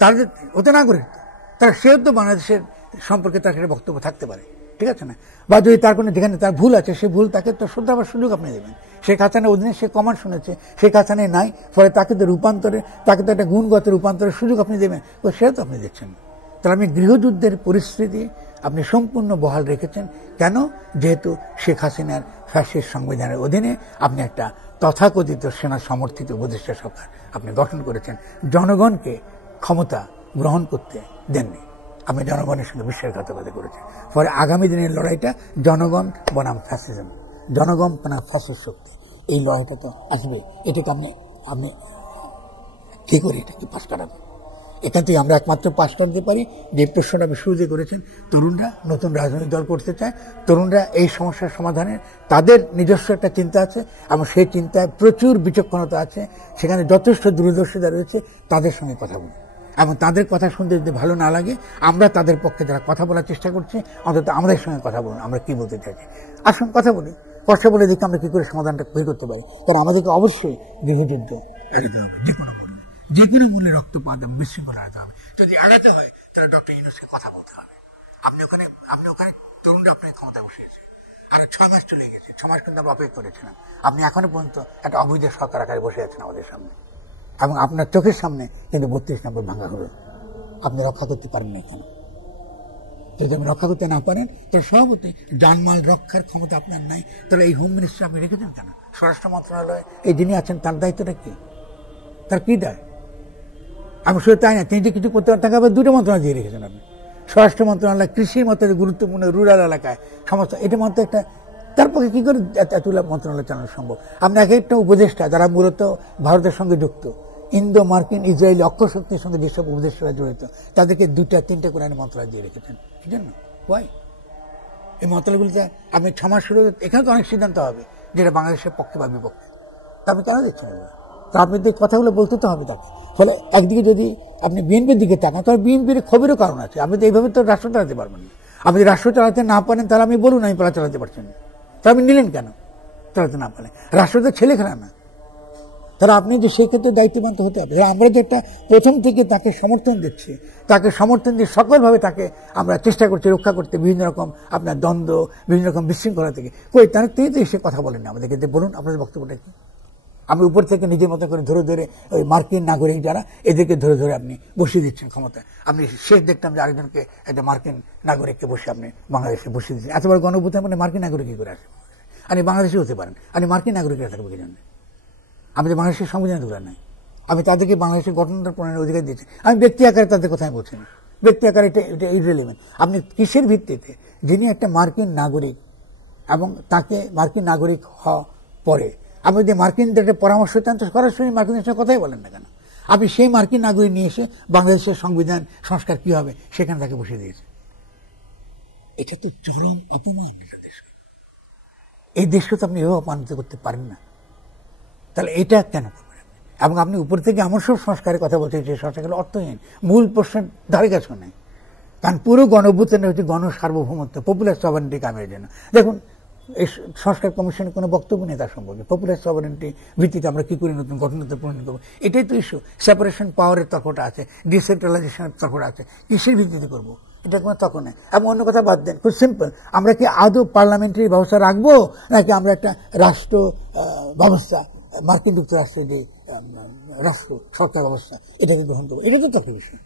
তাদের ওতে নাগরিক, তার সেও তো বাংলাদেশের সম্পর্কে তার একটা বক্তব্য থাকতে পারে, ঠিক আছে না? বা যদি তার কোনো যেখানে তার ভুল আছে সেই ভুল তাকে তো শুধরাবার সুযোগ আপনি দেবেন। শেখ হাসিনার অধীনে সে কমান্ড শুনেছে, শেখ হাসিনায় নাই, ফলে তাকে তো রূপান্তরে, তাকে তো একটা গুণগত রূপান্তরের সুযোগ আপনি দেবেন, সেটা তো আপনি দিচ্ছেন না। তাহলে আপনি গৃহযুদ্ধের পরিস্থিতি আপনি সম্পূর্ণ বহাল রেখেছেন কেন? যেহেতু শেখ হাসিনার ফ্যাসিস্ট সংবিধানের অধীনে আপনি একটা তথাকথিত সেনা সমর্থিত উপদেষ্টা সরকার আপনি গঠন করেছেন, জনগণকে ক্ষমতা গ্রহণ করতে দেননি, আপনি জনগণের সঙ্গে বিশ্বাসঘাতকতা করেছেন। ফলে আগামী দিনের লড়াইটা জনগণ বনাম ফ্যাসিজম, জনগণ বনাম ফ্যাসিস্ট শক্তি, এই লড়াইটা তো আসবে। এটাকে আপনি কি করে এটাকে পাশ কাটাবেন? এখান থেকে আমরা একমাত্র পাশ কাটাতে পারি যে প্রশ্নটা আমি শুরুতে করেছেন, তরুণরা নতুন রাজনৈতিক দল করতে চায়, তরুণরা এই সমস্যার সমাধানে তাদের নিজস্ব একটা চিন্তা আছে এবং সেই চিন্তায় প্রচুর বিচক্ষণতা আছে, সেখানে যথেষ্ট দূরদর্শিতা রয়েছে। তাদের সঙ্গে কথা বলুন এবং তাদের কথা শুনতে যদি ভালো না লাগে আমরা তাদের পক্ষে যারা কথা বলার চেষ্টা করছি অন্তত আমাদের সঙ্গে কথা বলুন, আমরা কি বলতে চাইছি আসুন কথা বলি, কথা বলে দেখি আমরা কি করে সমাধানটা বের করতে পারি। কারণ আমাদেরকে অবশ্যই গৃহযুদ্ধ এড়াতে হবে, যে কোনো মূল্যে রক্তপাত এবং বিশৃঙ্খলা এড়াতে হবে। যদি এড়াতে হয় তাহলে ডক্টর ইউনূসকে কথা বলতে হবে। আপনি ওখানে তরুণরা আপনার ক্ষমতা বসিয়েছে, আরো 6 মাস চলে গেছে, 6 মাস কিন্তু আমরা অপেক্ষা করেছিলাম। আপনি এখনো পর্যন্ত একটা অবৈধ সরকার আকারে বসে আছেন আমাদের সামনে এবং আপনার চোখের সামনে কিন্তু 32 নম্বর ভাঙা হলো, আপনি রক্ষা করতে পারেন না কেন? যদি আপনি রক্ষা করতে না পারেন তাহলে সভাপতি জানমাল রক্ষার ক্ষমতা আপনার নাই, তাহলে এই হোম মিনিস্টার আপনি রেখেছেন কেন? স্বরাষ্ট্র মন্ত্রণালয়ে এই যিনি আছেন তার দায়িত্বটা কি, তার কি দায়? আমি শুধু তাই না, তিনি যে কিছু করতে পারেন তাকে আবার 2টা মন্ত্রণালয় দিয়ে রেখেছেন আপনি। স্বরাষ্ট্র মন্ত্রণালয় কৃষির মতো গুরুত্বপূর্ণ রুরাল এলাকায় সমস্ত, এটা মতো একটা, তার পক্ষে কি করে এতগুলো মন্ত্রণালয় চালানো সম্ভব? আপনি এক একটা উপদেষ্টা যারা মূলত ভারতের সঙ্গে যুক্ত, ইন্দো মার্কিন ইসরায়েলি অক্ষশক্তির সঙ্গে যেসব উপদেষ্টারা জড়িত, তাদেরকে 2টা 3টা করে মন্ত্রণালয় দিয়ে রেখেছেন। কি জন্য? ওয়াই? এই মন্ত্রণালয়গুলিতে আপনি 6 মাস শুরু, এখানে তো অনেক সিদ্ধান্ত হবে যেটা বাংলাদেশের পক্ষে বা বিপক্ষে, তা আপনি কেন দিচ্ছেন এগুলো? তা আপনি তো কথাগুলো বলতে তো হবে তাকে। ফলে একদিকে যদি আপনি বিএনপির দিকে তাকান তাহলে বিএনপির ক্ষোভেরও কারণ আছে। আপনি তো এইভাবে তো রাষ্ট্র চালাতে পারবেন না। আপনি যদি রাষ্ট্র চালাতে না পারেন তাহলে আমি বলুন আমি পালা চালাতে পারছেন না, তা আপনি নিলেন কেন চালাতে না পারেন? রাষ্ট্র তো ছেলে খেলা না, তাহলে আপনি যে সেই ক্ষেত্রে দায়িত্ববান হতে হবে। আমরা যে একটা প্রথম থেকে তাকে সমর্থন দিচ্ছি, তাকে সমর্থন দিয়ে সকলভাবে তাকে আমরা চেষ্টা করছি রক্ষা করতে, বিভিন্ন রকম আপনার দ্বন্দ্ব, বিভিন্ন রকম বিশৃঙ্খলা থেকে। তার তিনি তো এসে কথা বলেন না আমাদেরকে, বলুন আপনাদের বক্তব্যটা কি? আপনি উপর থেকে নিজের মতো করে ধরে ধরে ওই মার্কিন নাগরিক যারা এদেরকে ধরে ধরে আপনি বসিয়ে দিচ্ছেন ক্ষমতায়। আপনি শেষ দেখতাম যে আরেকজনকে একটা মার্কিন নাগরিককে বসে আপনি বাংলাদেশে বসিয়ে দিচ্ছেন। এত বড় গণঅভ্যুত্থান মানে মার্কিন নাগরিক কি করে আসে? আপনি বাংলাদেশে হতে পারেন, আপনি মার্কিন নাগরিকরা থাকবে কি জন্য? আমাদের বাংলাদেশের সংবিধান দূরা নাই, আমি তাদেরকে বাংলাদেশের গঠনতন্ত্র প্রণয়নের অধিকার দিয়েছি। আমি ব্যক্তি আকারে তাদের কথাই বলছি না, ব্যক্তি আকারে এটা ইররিলেভেন্ট। আপনি কিসের ভিত্তিতে যিনি একটা মার্কিন নাগরিক এবং তাকে মার্কিন নাগরিক হওয়া পরে আপনি যদি মার্কিনদের পরামর্শ চান তো সরাসরি মার্কিনদের সঙ্গে কথাই বলেন না কেন? আপনি সেই মার্কিন নাগরিক নিয়ে এসে বাংলাদেশের সংবিধান সংস্কার কি হবে সেখানে তাকে বসিয়ে দিয়েছে। এটা তো চরম অপমান এটা দেশকে। এই দেশকে তো আপনি এভাবে অপমানিত করতে পারেন না। তাহলে এটা কেন করবেন? এবং আপনি উপর থেকে এমন সব সংস্কারের কথা বলছেন যে সংস্কারগুলো অর্থহীন, মূল প্রশ্নের ধারে কাছেও নেই। কারণ পুরো গণঅভ্যুত্থানটা হচ্ছে গণসার্বভৌমত্ব, পপুলার সভারেন্টি কামের জন্য। দেখুন, এই সংস্কার কমিশনের কোনো বক্তব্য নেই তার সম্পর্কে। পপুলার সভারেন্টি ভিত্তিতে আমরা কি করে নতুন গঠনতন্ত্র প্রণয়ন করবো, এটাই তো ইস্যু। সেপারেশন পাওয়ারের তর্কটা আছে, ডিসেন্ট্রালাইজেশনের তর্কটা আছে, কিসের ভিত্তিতে করবো, এটা কোনো তর্ক নেই। এবং অন্য কথা বাদ দেন, খুব সিম্পল, আমরা কি আদৌ পার্লামেন্টারি ব্যবস্থা রাখবো নাকি আমরা একটা রাষ্ট্র ব্যবস্থা, মার্কিন যুক্তরাষ্ট্রের যে রাষ্ট্র সরকার ব্যবস্থা, এটাকে গ্রহণ করবো, এটা তো তর্কের বিষয়।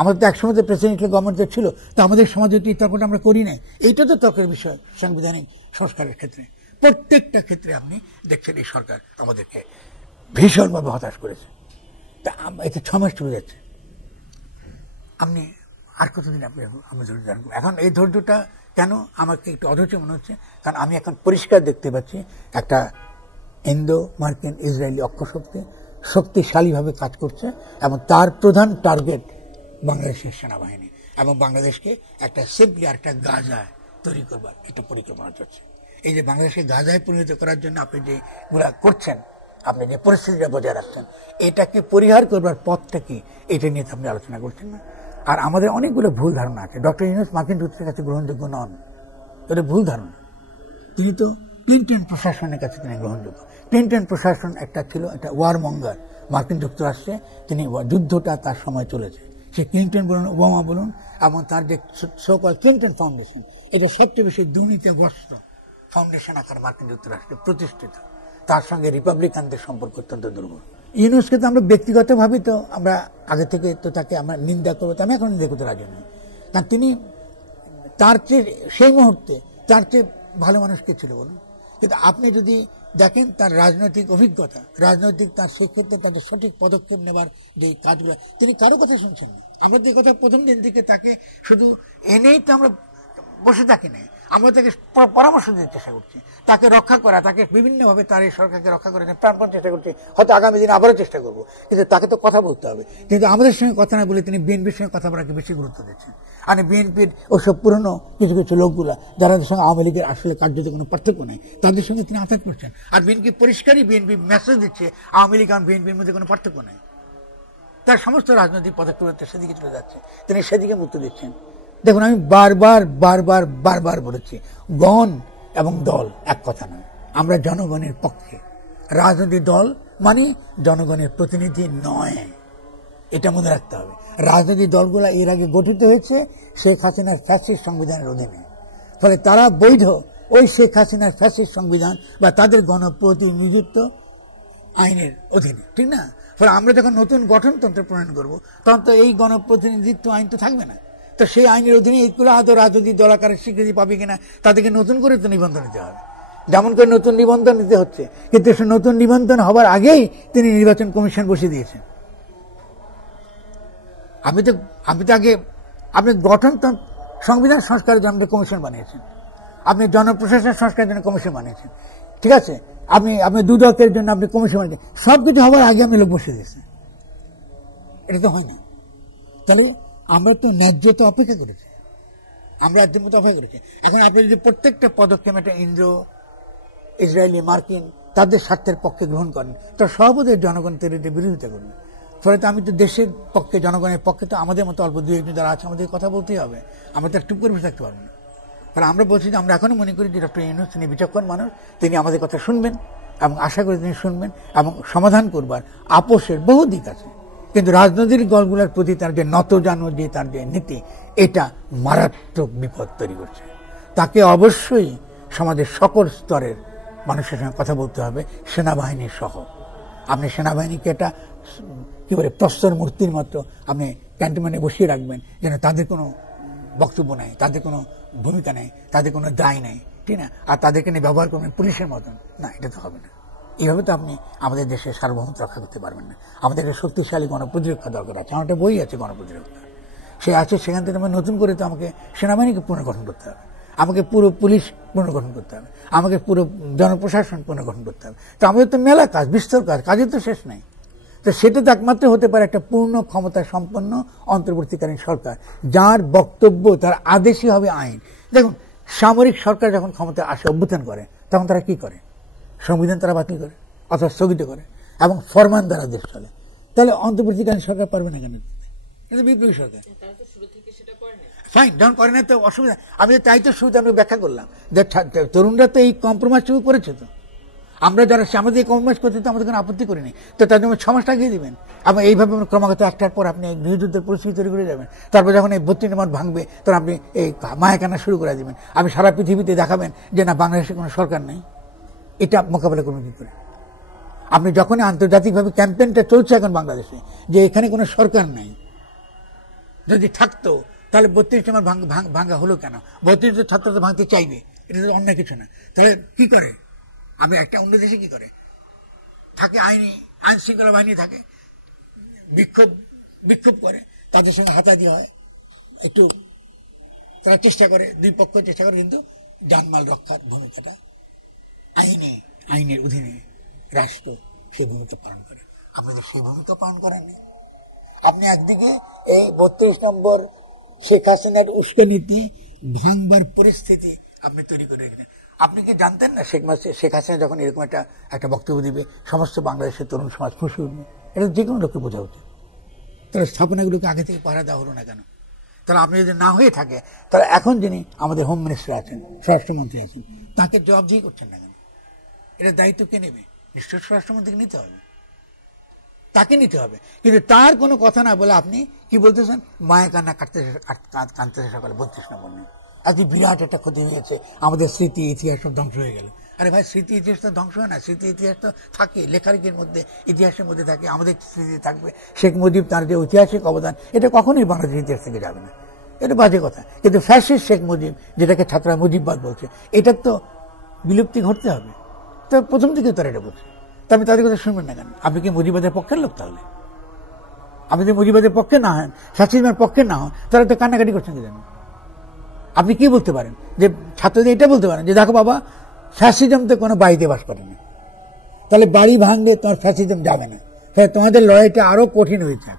আমাদের তো একসময় তো প্রেসিডেন্সিয়াল গভর্নমেন্ট ছিল, তো আমাদের সমাজে তো এই তর্কটা আমরা করি নাই। এইটা তো তর্কের বিষয় সাংবিধানিক সংস্কারের ক্ষেত্রে। প্রত্যেকটা ক্ষেত্রে আপনি দেখছেন এই সরকার আমাদেরকে ভীষণভাবে হতাশ করেছে। তা এতে 6 মাস চলে যাচ্ছে, আপনি আর কতদিন আপনি আমি ধৈর্য ধারণ করবো? এখন এই ধৈর্যটা কেন আমাকে একটু অধৈর্য মনে হচ্ছে, কারণ আমি এখন পরিষ্কার দেখতে পাচ্ছি একটা ইন্দো মার্কিন ইসরায়েলি অক্ষশক্তি শক্তিশালীভাবে কাজ করছে, এবং তার প্রধান টার্গেট বাংলাদেশের সেনাবাহিনী, এবং বাংলাদেশকে একটা সিম্পলি আর একটা গাজায় তৈরি করবার একটা পরিকল্পনা চলছে। এই যে বাংলাদেশকে গাজায় পরিণত করার জন্য আপনি যেগুলা করছেন, আপনি যে পরিস্থিতিটা বজায় রাখছেন, এটাকে পরিহার করবার পথটা কি, এটা নিয়ে আপনি আলোচনা করছেন না। আর আমাদের অনেকগুলো ভুল ধারণা আছে। ডক্টর ইউনূস মার্কিন যুক্তরাষ্ট্রের কাছে গ্রহণযোগ্য নন, এটা ভুল ধারণা। তিনি তো ক্লিনটন প্রশাসনের কাছে তিনি গ্রহণযোগ্য। ক্লিনটন প্রশাসন একটা ছিল একটা ওয়ার মঙ্গার মার্কিন যুক্তরাষ্ট্রে, তিনি যুদ্ধটা তার সময় চলেছে। সে ক্লিনটন বলুন, ওবামা বলুন, এবং তার যে সো-কল্ড ক্লিনটন ফাউন্ডেশন, এটা সবচেয়ে বেশি দুর্নীতিগ্রস্ত ফাউন্ডেশন আকারে মার্কিন যুক্তরাষ্ট্রে প্রতিষ্ঠিত। তার সঙ্গে রিপাবলিকানদের সম্পর্ক অত্যন্ত দুর্বল। ইউনূসকে তো আমরা ব্যক্তিগতভাবে তো আমরা আগে থেকে তো তাকে আমরা নিন্দা করবো, আমি এখন নিন্দা করতে রাজি নই। কারণ তিনি তার চেয়ে সেই মুহূর্তে তার চেয়ে ভালো মানুষ কে ছিল বলুন? কিন্তু আপনি যদি দেখেন তার রাজনৈতিক অভিজ্ঞতা, রাজনৈতিক তার সেক্ষেত্রে তাদের সঠিক পদক্ষেপ নেবার যে কাজগুলো, তিনি কারো কথা শুনছেন না। আমরা তো কথা প্রথম দিন থেকে তাকে শুধু এনেই তো আমরা বসে থাকি নাই, আমরা তাকে পরামর্শ দিতে চেষ্টা করছি, তাকে রক্ষা করা, তাকে বিভিন্নভাবে তার এই সরকারকে রক্ষা করার প্রাণপণ চেষ্টা করছি। হয়তো আগামী দিনে আবারও চেষ্টা করবো, কিন্তু তাকে তো কথা বলতে হবে। কিন্তু আমাদের সঙ্গে কথা না বলে তিনি বিএনপির সঙ্গে কথা বলাকে বেশি গুরুত্ব দিচ্ছেন। আর বিএনপির ওইসব পুরনো কিছু কিছু লোকগুলা যারা সঙ্গে আওয়ামী লীগের আসলে কার্যত কোনো পার্থক্য নেই, তাদের সঙ্গে তিনি আঘাত করছেন। আর বিএনপি পরিষ্কারই বিএনপি মেসেজ দিচ্ছে আওয়ামী লীগ আর বিএনপির মধ্যে কোনো পার্থক্য নেই। তার সমস্ত রাজনৈতিক পদক্ষেপ সেদিকে চলে যাচ্ছে, তিনি সেদিকে মুক্ত দিচ্ছেন। দেখুন, আমি বারবার বলেছি, গণ এবং দল এক কথা নয়। আমরা জনগণের পক্ষে, রাজনৈতিক দল মানে জনগণের প্রতিনিধি নয়, এটা মনে রাখতে হবে। রাজনৈতিক দলগুলো এর আগে গঠিত হয়েছে শেখ হাসিনার ফ্যাসিস্ট সংবিধানের অধীনে, ফলে তারা বৈধ ওই শেখ হাসিনার ফ্যাসিস্ট সংবিধান বা তাদের গণপ্রতিনিধিত্ব আইনের অধীনে, ঠিক না? ফলে আমরা যখন নতুন গঠনতন্ত্র প্রণয়ন করবো, তখন তো এই গণপ্রতিনিধিত্ব আইন তো থাকবে না। তো সেই আইনের অধীনে এইগুলো আদৌ রাজনৈতিক দল আকারের স্বীকৃতি পাবে কিনা, তাদেরকে নতুন করে তো নিবন্ধন নিতে হবে। যেমন করে নতুন নিবন্ধন নিতে হচ্ছে, কিন্তু সে নতুন নিবন্ধন হবার আগেই তিনি নির্বাচন কমিশন বসিয়ে দিয়েছেন। আপনি তো আগে আপনি সংবিধান সংস্কারের জন্য কমিশন বানিয়েছেন, আপনি জনপ্রশাসন সংস্কারের জন্য কমিশন বানিয়েছেন, ঠিক আছে? আপনি দুদকের জন্য আপনি কমিশন বানিয়েছেন, সবকিছু হবার আগে আপনি লোক বসিয়ে দিয়েছেন। এটা তো হয় না। তাহলে আমরা তো ন্যায্য তো অপেক্ষা করেছি, আমরা একদিন মতো অপেক্ষা করেছি। এখন আপনি যদি প্রত্যেকটা পদক্ষেপ একটা ইন্দো ইসরায়েলি মার্কিন তাদের স্বার্থের পক্ষে গ্রহণ করেন, তো সর্বদাই জনগণ এর বিরোধিতা করবে। ফলে তো আমি তো দেশের পক্ষে, জনগণের পক্ষে তো আমাদের মতো অল্প দুই একজন যারা আছে আমাদের কথা বলতেই হবে, আমরা তো একটু করে বসে থাকতে পারবো না। ফলে আমরা বলছি যে আমরা এখনো মনে করি যে ডক্টর ইউনূস তিনি বিচক্ষণ মানুষ, তিনি আমাদের কথা শুনবেন এবং আশা করি তিনি শুনবেন এবং সমাধান করবার আপোষের বহু দিক আছে। কিন্তু রাজনৈতিক দলগুলোর প্রতি তার যে নতজানো যে তার যে নীতি, এটা মারাত্মক বিপদ তৈরি করছে। তাকে অবশ্যই সমাজের সকল স্তরের মানুষের সঙ্গে কথা বলতে হবে, সেনাবাহিনীর সহ। আপনি সেনাবাহিনীকে এটা কি বলে প্রস্তর মূর্তির মতো আপনি ক্যান্টনমেন্টে বসিয়ে রাখবেন, যেন তাদের কোনো বক্তব্য নেই, তাদের কোনো ভূমিকা নেই, তাদের কোনো দায় নেই, ঠিক না? আর তাদেরকে নিয়ে ব্যবহার করবেন পুলিশের মতন, না, এটা তো হবে না। এইভাবে তো আপনি আমাদের দেশের সার্বভৌমত্ব রক্ষা করতে পারবেন না। আমাদের একটা শক্তিশালী গণপ্রতিরক্ষা দরকার আছে, আমার একটা বই আছে গণপ্রতিরক্ষা, সে আছে, সেখান থেকে আমার নতুন করে তো আমাকে সেনাবাহিনীকে পুনর্গঠন করতে হবে, আমাকে পুরো পুলিশ পুনর্গঠন করতে হবে, আমাকে পুরো জনপ্রশাসন পুনর্গঠন করতে হবে। তো আমাদের তো মেলা কাজ, বিস্তর কাজ, কাজের তো শেষ নেই। তো সেটা তো একমাত্র হতে পারে একটা পূর্ণ ক্ষমতা সম্পন্ন অন্তর্বর্তীকালীন সরকার, যার বক্তব্য, তার আদেশই হবে আইন। দেখুন, সামরিক সরকার যখন ক্ষমতা আসে, অভ্যুত্থান করে, তখন তারা কি করে? সংবিধান তারা বাতিল করে অথবা স্থগিত করে এবং ফরমান দ্বারা দেশ চলে। তাহলে অন্তর্বর্তীকালীন সরকার পারবে না কেন? এটা বিপ্লবী সরকার। ফাইন, যখন করে না তো অসুবিধা। আমি তাই তো শুরুতে আমি ব্যাখ্যা করলাম যে তরুণরা তো এই কম্প্রোমাইজটুকু করেছে। তো আমরা যারা আমাদের এই কম্প্রোমাইজ করতে তো আমাদের কোনো আপত্তি করিনি, তো তার জন্য 6 মাস লাগিয়ে দিবেন এবং এইভাবে ক্রমাগত একটার পর আপনি গৃহযুদ্ধের পরিস্থিতি তৈরি করে যাবেন। তারপর যখন এই 32 নম্বর ভাঙবে, তখন আপনি এই মায়া কান্না শুরু করে দিবেন। আপনি সারা পৃথিবীতে দেখাবেন যে না, বাংলাদেশে কোনো সরকার নেই। এটা মোকাবেলা করবেন কি করে? আপনি যখনই আন্তর্জাতিকভাবে ক্যাম্পেইনটা চলছে এখন বাংলাদেশে যে এখানে কোনো সরকার নেই, যদি থাকতো তাহলে 32 নম্বর ভাঙ্গা হলো কেন? 32 ছাত্র তো ভাঙতে চাইবে, এটা তো অন্য কিছু না। তাহলে কি করে? আমি একটা অন্য দেশে কি করে থাকে, আইন শৃঙ্খলা বাহিনী থাকে, বিক্ষোভ করে, তাদের সঙ্গে হাতাহাতি হয়, একটু তারা চেষ্টা করে, দুই পক্ষ চেষ্টা করে, কিন্তু জানমাল রক্ষার ভূমিকাটা আইনের অধীনে রাষ্ট্র সেই ভূমিকা পালন করে। আপনাদের সেই ভূমিকা পালন করেন না। আপনি একদিকে এই 32 নম্বর শেখ হাসিনার উস্কানিতে ভাঙবার পরিস্থিতি আপনি তৈরি করে রেখেছেন। আপনি কি জানতেন না শেখ হাসিনা যখন এরকম একটা বক্তব্য দিবে, সমস্ত বাংলাদেশের তরুণ সমাজ ফুঁসে উঠবে? এটা যে কোনো লোককে বোঝা উচিত। তাহলে স্থাপনাগুলোকে আগে থেকে পাহারা দেওয়া হলো না কেন? তাহলে আপনি যদি না হয়ে থাকে, তাহলে এখন যিনি আমাদের হোম মিনিস্টার আছেন, স্বরাষ্ট্রমন্ত্রী আছেন, তাকে জবাবদিহি করছেন না কেন? এটা দায়িত্ব কে নেবে? নিশ্চয়ই স্বরাষ্ট্রমন্ত্রীকে নিতে হবে, তাকে নিতে হবে। কিন্তু তার কোনো কথা না বলে আপনি কি বলতেছেন? মায়া কান্না কাঁদতেছে সকালে 32 নম্বর নিয়ে। আজকে বিরাট একটা ক্ষতি হয়েছে, আমাদের স্মৃতি ইতিহাস সব ধ্বংস হয়ে গেল। আরে ভাই, স্মৃতি ইতিহাস তো ধ্বংস হয় না, স্মৃতি ইতিহাস তো থাকে, লেখালেখির মধ্যে, ইতিহাসের মধ্যে থাকে, আমাদের স্মৃতি থাকবে। শেখ মুজিব তার যে ঐতিহাসিক অবদান, এটা কখনোই বাংলাদেশের ইতিহাস থেকে যাবে না, এটা বাজে কথা। কিন্তু ফ্যাসিস্ট শেখ মুজিব, যেটাকে ছাত্ররা মুজিববাদ বলছে, এটার তো বিলুপ্তি ঘটতে হবে। তো প্রথম থেকে তারা এটা বলছে, তা আপনি তাদের কথা শুনবেন না কেন? আপনি কি মুজিবাদের পক্ষের লোক? তাহলে আপনি যদি মুজিবাদের পক্ষে না হন, ফ্যাসিজমের পক্ষে না হন, তাহলে তো কান্নাকাটি করছেন কি জানেন? আপনি কি বলতে পারেন? যে ছাত্রদের এটা বলতে পারেন যে দেখো বাবা, ফ্যাসিজম তো কোনো বাড়িতে বাস করে না, তাহলে বাড়ি ভাঙলে তোমার ফ্যাসিজম যাবে না। তাহলে তোমাদের লড়াইটা আরো কঠিন হয়েছে।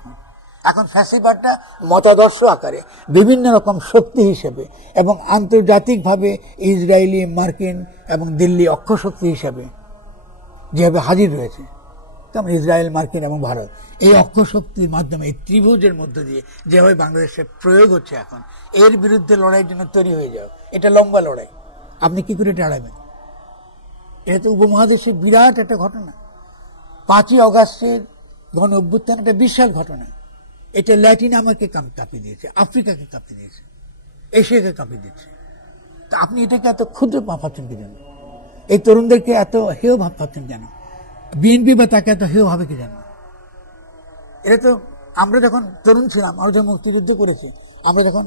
এখন ফ্যাসিবাদটা মতাদর্শ আকারে বিভিন্ন রকম শক্তি হিসেবে এবং আন্তর্জাতিকভাবে ইসরায়েলি, মার্কিন এবং দিল্লি অক্ষ শক্তি হিসেবে যেভাবে হাজির রয়েছে, তেমন ইসরায়েল, মার্কিন এবং ভারত, এই অক্ষ শক্তির মাধ্যমে, এই ত্রিভুজের মধ্য দিয়ে যেভাবে বাংলাদেশের প্রয়োগ হচ্ছে এখন, এর বিরুদ্ধে লড়াইয়ের জন্য তৈরি হয়ে যাও। এটা লম্বা লড়াই, আপনি কি করে এটা এড়াবেন? এটা তো উপমহাদেশের বিরাট একটা ঘটনা। 5ই অগাস্টের গণ অভ্যুত্থান একটা বিশাল ঘটনা। এটা ল্যাটিন আমেরিকাকে কাঁপিয়ে দিয়েছে, আফ্রিকাকে কাঁপিয়ে দিয়েছে, এশিয়াকে কাঁপিয়ে দিচ্ছে। তা আপনি এটাকে এত ক্ষুদ্র ভাবছেন কি জানেন? এই তরুণদেরকে এত হেয় ভাবছেন কেন? বিএনপি বা তাকে এত হেয় ভাবে কি জানেন? এটা তো আমরা যখন তরুণ ছিলাম, আমরা যখন মুক্তিযুদ্ধ করেছি, আমরা যখন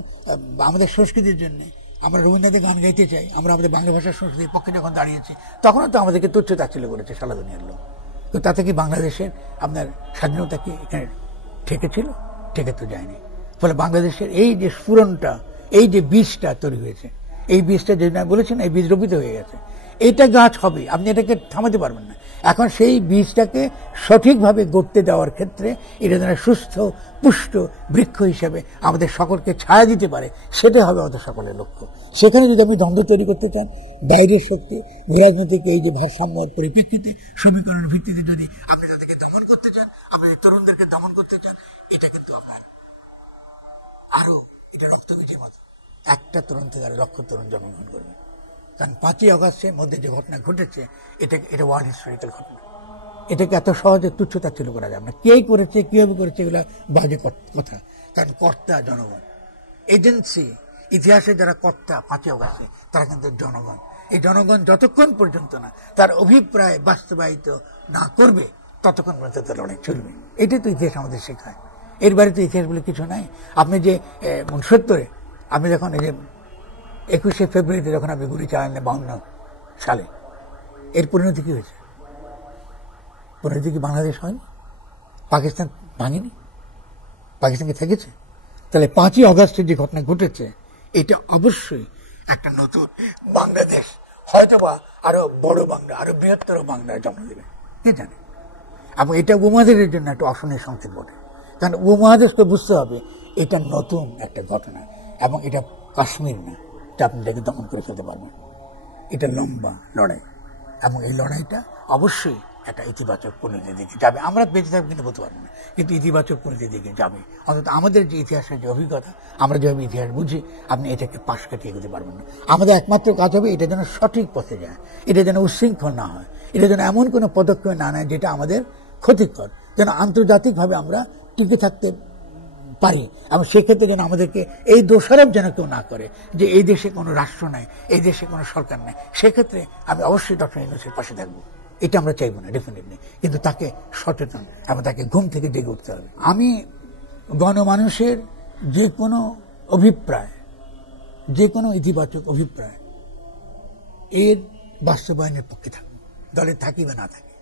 আমাদের সংস্কৃতির জন্য আমরা রবীন্দ্রনাথের গান গাইতে চাই, আমরা আমাদের বাংলা ভাষার সংস্কৃতির পক্ষে যখন দাঁড়িয়েছি, তখনও তো আমাদেরকে তুচ্ছ তাচ্ছিল্য করেছে সারা দুনিয়ার লোক। তো তাতে কি বাংলাদেশের আপনার স্বাধীনতা কি এখানে ঠেকেছিল? ঠেকে তো যায়নি। ফলে বাংলাদেশের এই যে স্ফুরণটা, এই যে বীজটা তৈরি হয়েছে, এই বীজটা যে বলেছেন, এই বীজ রোপিত হয়ে গেছে, এটা গাছ হবে, আপনি এটাকে থামাতে পারবেন না। এখন সেই বীজটাকে সঠিকভাবে গড়তে দেওয়ার ক্ষেত্রে এটা যেন সুস্থ পুষ্ট বৃক্ষ হিসেবে আমাদের সকলকে ছায়া দিতে পারে, সেটাই হবে আমাদের সকলের লক্ষ্য। সেখানে যদি আপনি দ্বন্দ্ব তৈরি করতে চান, বাইরের শক্তি, রাজনৈতিক এই যে ভারসাম্যের পরিপ্রেক্ষিতে, সমীকরণের ভিত্তিতে যদি আপনি তাদেরকে দমন করতে চান, আপনি তরুণদেরকে দমন করতে চান, এটা কিন্তু আপনার আরো এটা রক্তবীজের মতো। একটা তরুণ থেকে আরো লক্ষ তরুণ জন্মগ্রহণ করবে। কারণ 5ই অগাস্টের মধ্যে যে ঘটনা ঘটেছে, এটা ওয়ার্ল্ড হিস্টোরিক্যাল ঘটনা। এটাকে এত সহজে তুচ্ছতাচ্ছিল্য করা যাবে না। কে করেছে, কিভাবে করেছে, এগুলো বাজে কথা। কারণ কর্তা জনগণ, এজেন্সি, ইতিহাসে যারা কর্তা 5ই অগাস্টে, তারা কিন্তু জনগণ। এই জনগণ যতক্ষণ পর্যন্ত না তার অভিপ্রায় বাস্তবায়িত না করবে, ততক্ষণ পর্যন্ত তার লড়াই চলবে। এটাই তো ইতিহাস আমাদের শেখায়। এর বাইরে তো ইতিহাস বলে কিছু নাই। আপনি যে 70-এ আপনি যখন এই যে 21শে ফেব্রুয়ারিতে যখন আপনি গুলি চালালেন 52 সালে, এর পরিণতি কি হয়েছে? পরিণতি কি বাংলাদেশ হয়নি? পাকিস্তান ভাঙেনি? পাকিস্তানকে থেকেছে? তাহলে 5ই অগাস্টের যে ঘটনা ঘটেছে, এটা অবশ্যই একটা নতুন বাংলাদেশ, হয়তোবা আরো বড় বাংলা, আরো বৃহত্তর বাংলার জন্ম দেবে, কে জানে। এবং এটা উপমহাদেশের জন্য একটা অশনি সংকেত বটে। কারণ উপমহাদেশকে বুঝতে হবে এটা নতুন একটা ঘটনা, এবং এটা কাশ্মীর না যা আপনি এটাকে দমন করে ফেলতে পারবেন। এটা লম্বা লড়াই, এবং এই লড়াইটা অবশ্যই একটা ইতিবাচক পরিণতির দিকে যাবে। আমরা বেঁচে থাকবো কিন্তু বলতে পারবো না, কিন্তু ইতিবাচক পরিণতির দিকে যাবে। অন্তত আমাদের যে ইতিহাসের যে অভিজ্ঞতা, আমরা যেভাবে ইতিহাস বুঝি, আপনি এটাকে পাশ কাটিয়ে এগোতে পারবেন না। আমাদের একমাত্র কাজ হবে এটা যেন সঠিক পথে যায়, এটা যেন উচ্ছৃঙ্খল না হয়, এটা যেন এমন কোনো পদক্ষেপ না নেয় যেটা আমাদের ক্ষতিকর, যেন আন্তর্জাতিকভাবে আমরা টিকে থাকতে পারি। এবং সেক্ষেত্রে যেন আমাদেরকে এই দোষারোপ যেন কেউ না করে যে এই দেশে কোনো রাষ্ট্র নাই, এই দেশে কোনো সরকার নাই। সেক্ষেত্রে আমি অবশ্যই ডক্টর ইউনূসের পাশে থাকবো, এটা আমরা চাইবো না ডেফিনেটলি, কিন্তু তাকে সচেতন এবং তাকে ঘুম থেকে জেগে উঠতে হবে। আমি গণমানুষের যে কোনো অভিপ্রায়, যে কোনো ইতিবাচক অভিপ্রায় এর বাস্তবায়নের পক্ষে থাকবো, দলে থাকি বা না থাকি,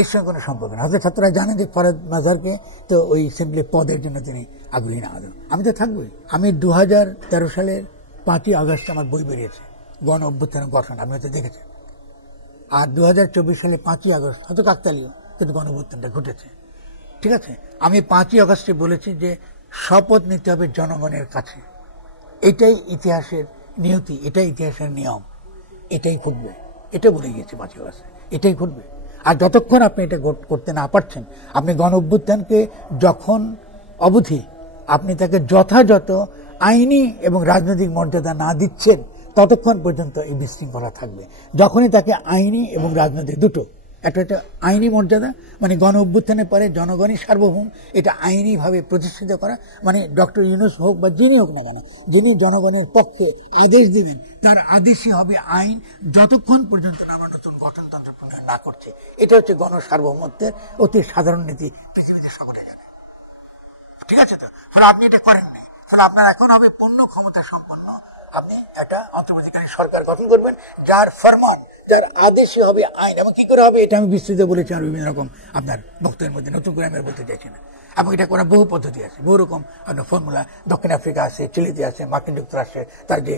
এর সঙ্গে কোনো সম্পর্ক না। হয়তো ছাত্ররা জানেন যে ফরাদ মাজারকে তো ওই সিম্পলি পদের জন্য তিনি আগ্রহী না হলেন, আমি তো থাকবোই। আমি 2013 সালের 5ই আগস্ট আমার বই বেরিয়েছে গণ অভ্যুত্থানের গঠন, আমি হয়তো দেখেছি। আর 2024 সালে 5ই আগস্ট হয়তো কাকতালীয়, কিন্তু গণ অভ্যুত্থানটা ঘটেছে। ঠিক আছে, আমি 5ই আগস্টে বলেছি যে শপথ নিতে হবে জনগণের কাছে। এটাই ইতিহাসের নিয়তি, এটাই ইতিহাসের নিয়ম, এটাই ঘটবে, এটা বলে গিয়েছে 5ই আগস্টে, এটাই ঘটবে। আর যতক্ষণ আপনি এটা করতে না পারছেন, আপনি গণ অভ্যুত্থানকে যখন অবধি আপনি তাকে যথাযথ আইনি এবং রাজনৈতিক মর্যাদা না দিচ্ছেন, ততক্ষণ পর্যন্ত এই বিশৃঙ্খলা থাকবে। যখনই তাকে আইনি এবং রাজনৈতিক দুটো, একটা হচ্ছে আইনি মর্যাদা, মানে গণ অভ্যুত্থানের পরে জনগণই সার্বভৌম, এটা আইনিভাবে প্রতিষ্ঠিত করা, মানে ডক্টর ইউনূস হোক বা যিনি হোক না কেন, যিনি জনগণের পক্ষে আদেশ দিবেন তার আদেশই হবে আইন, যতক্ষণ পর্যন্ত আমরা নতুন গঠনতন্ত্র প্রণয়ন না করছে। এটা হচ্ছে গণসার্বভৌমত্বের অতি সাধারণ নীতি, পৃথিবীতে সকলে জানে। ঠিক আছে, তো ফলে আপনি এটা করেন নাই, ফলে আপনার এখন হবে পূর্ণ ক্ষমতা সম্পন্ন আপনি একটা অন্তর্বর্তীকালীন সরকার গঠন করবেন, যার ফরমান, যার আদেশই হবে আইন। এবং কি করে হবে এটা আমি বিস্তৃত বলেছি আর বিভিন্ন রকম আপনার বক্তব্যের মধ্যে, নতুন করে আমি বলতে চাইছি না। এবং এটা করার বহু পদ্ধতি আছে, বহু রকম ফর্মুলা। দক্ষিণ আফ্রিকা আছে, চিলিতে আছে, মার্কিন যুক্তরাষ্ট্রে তার যে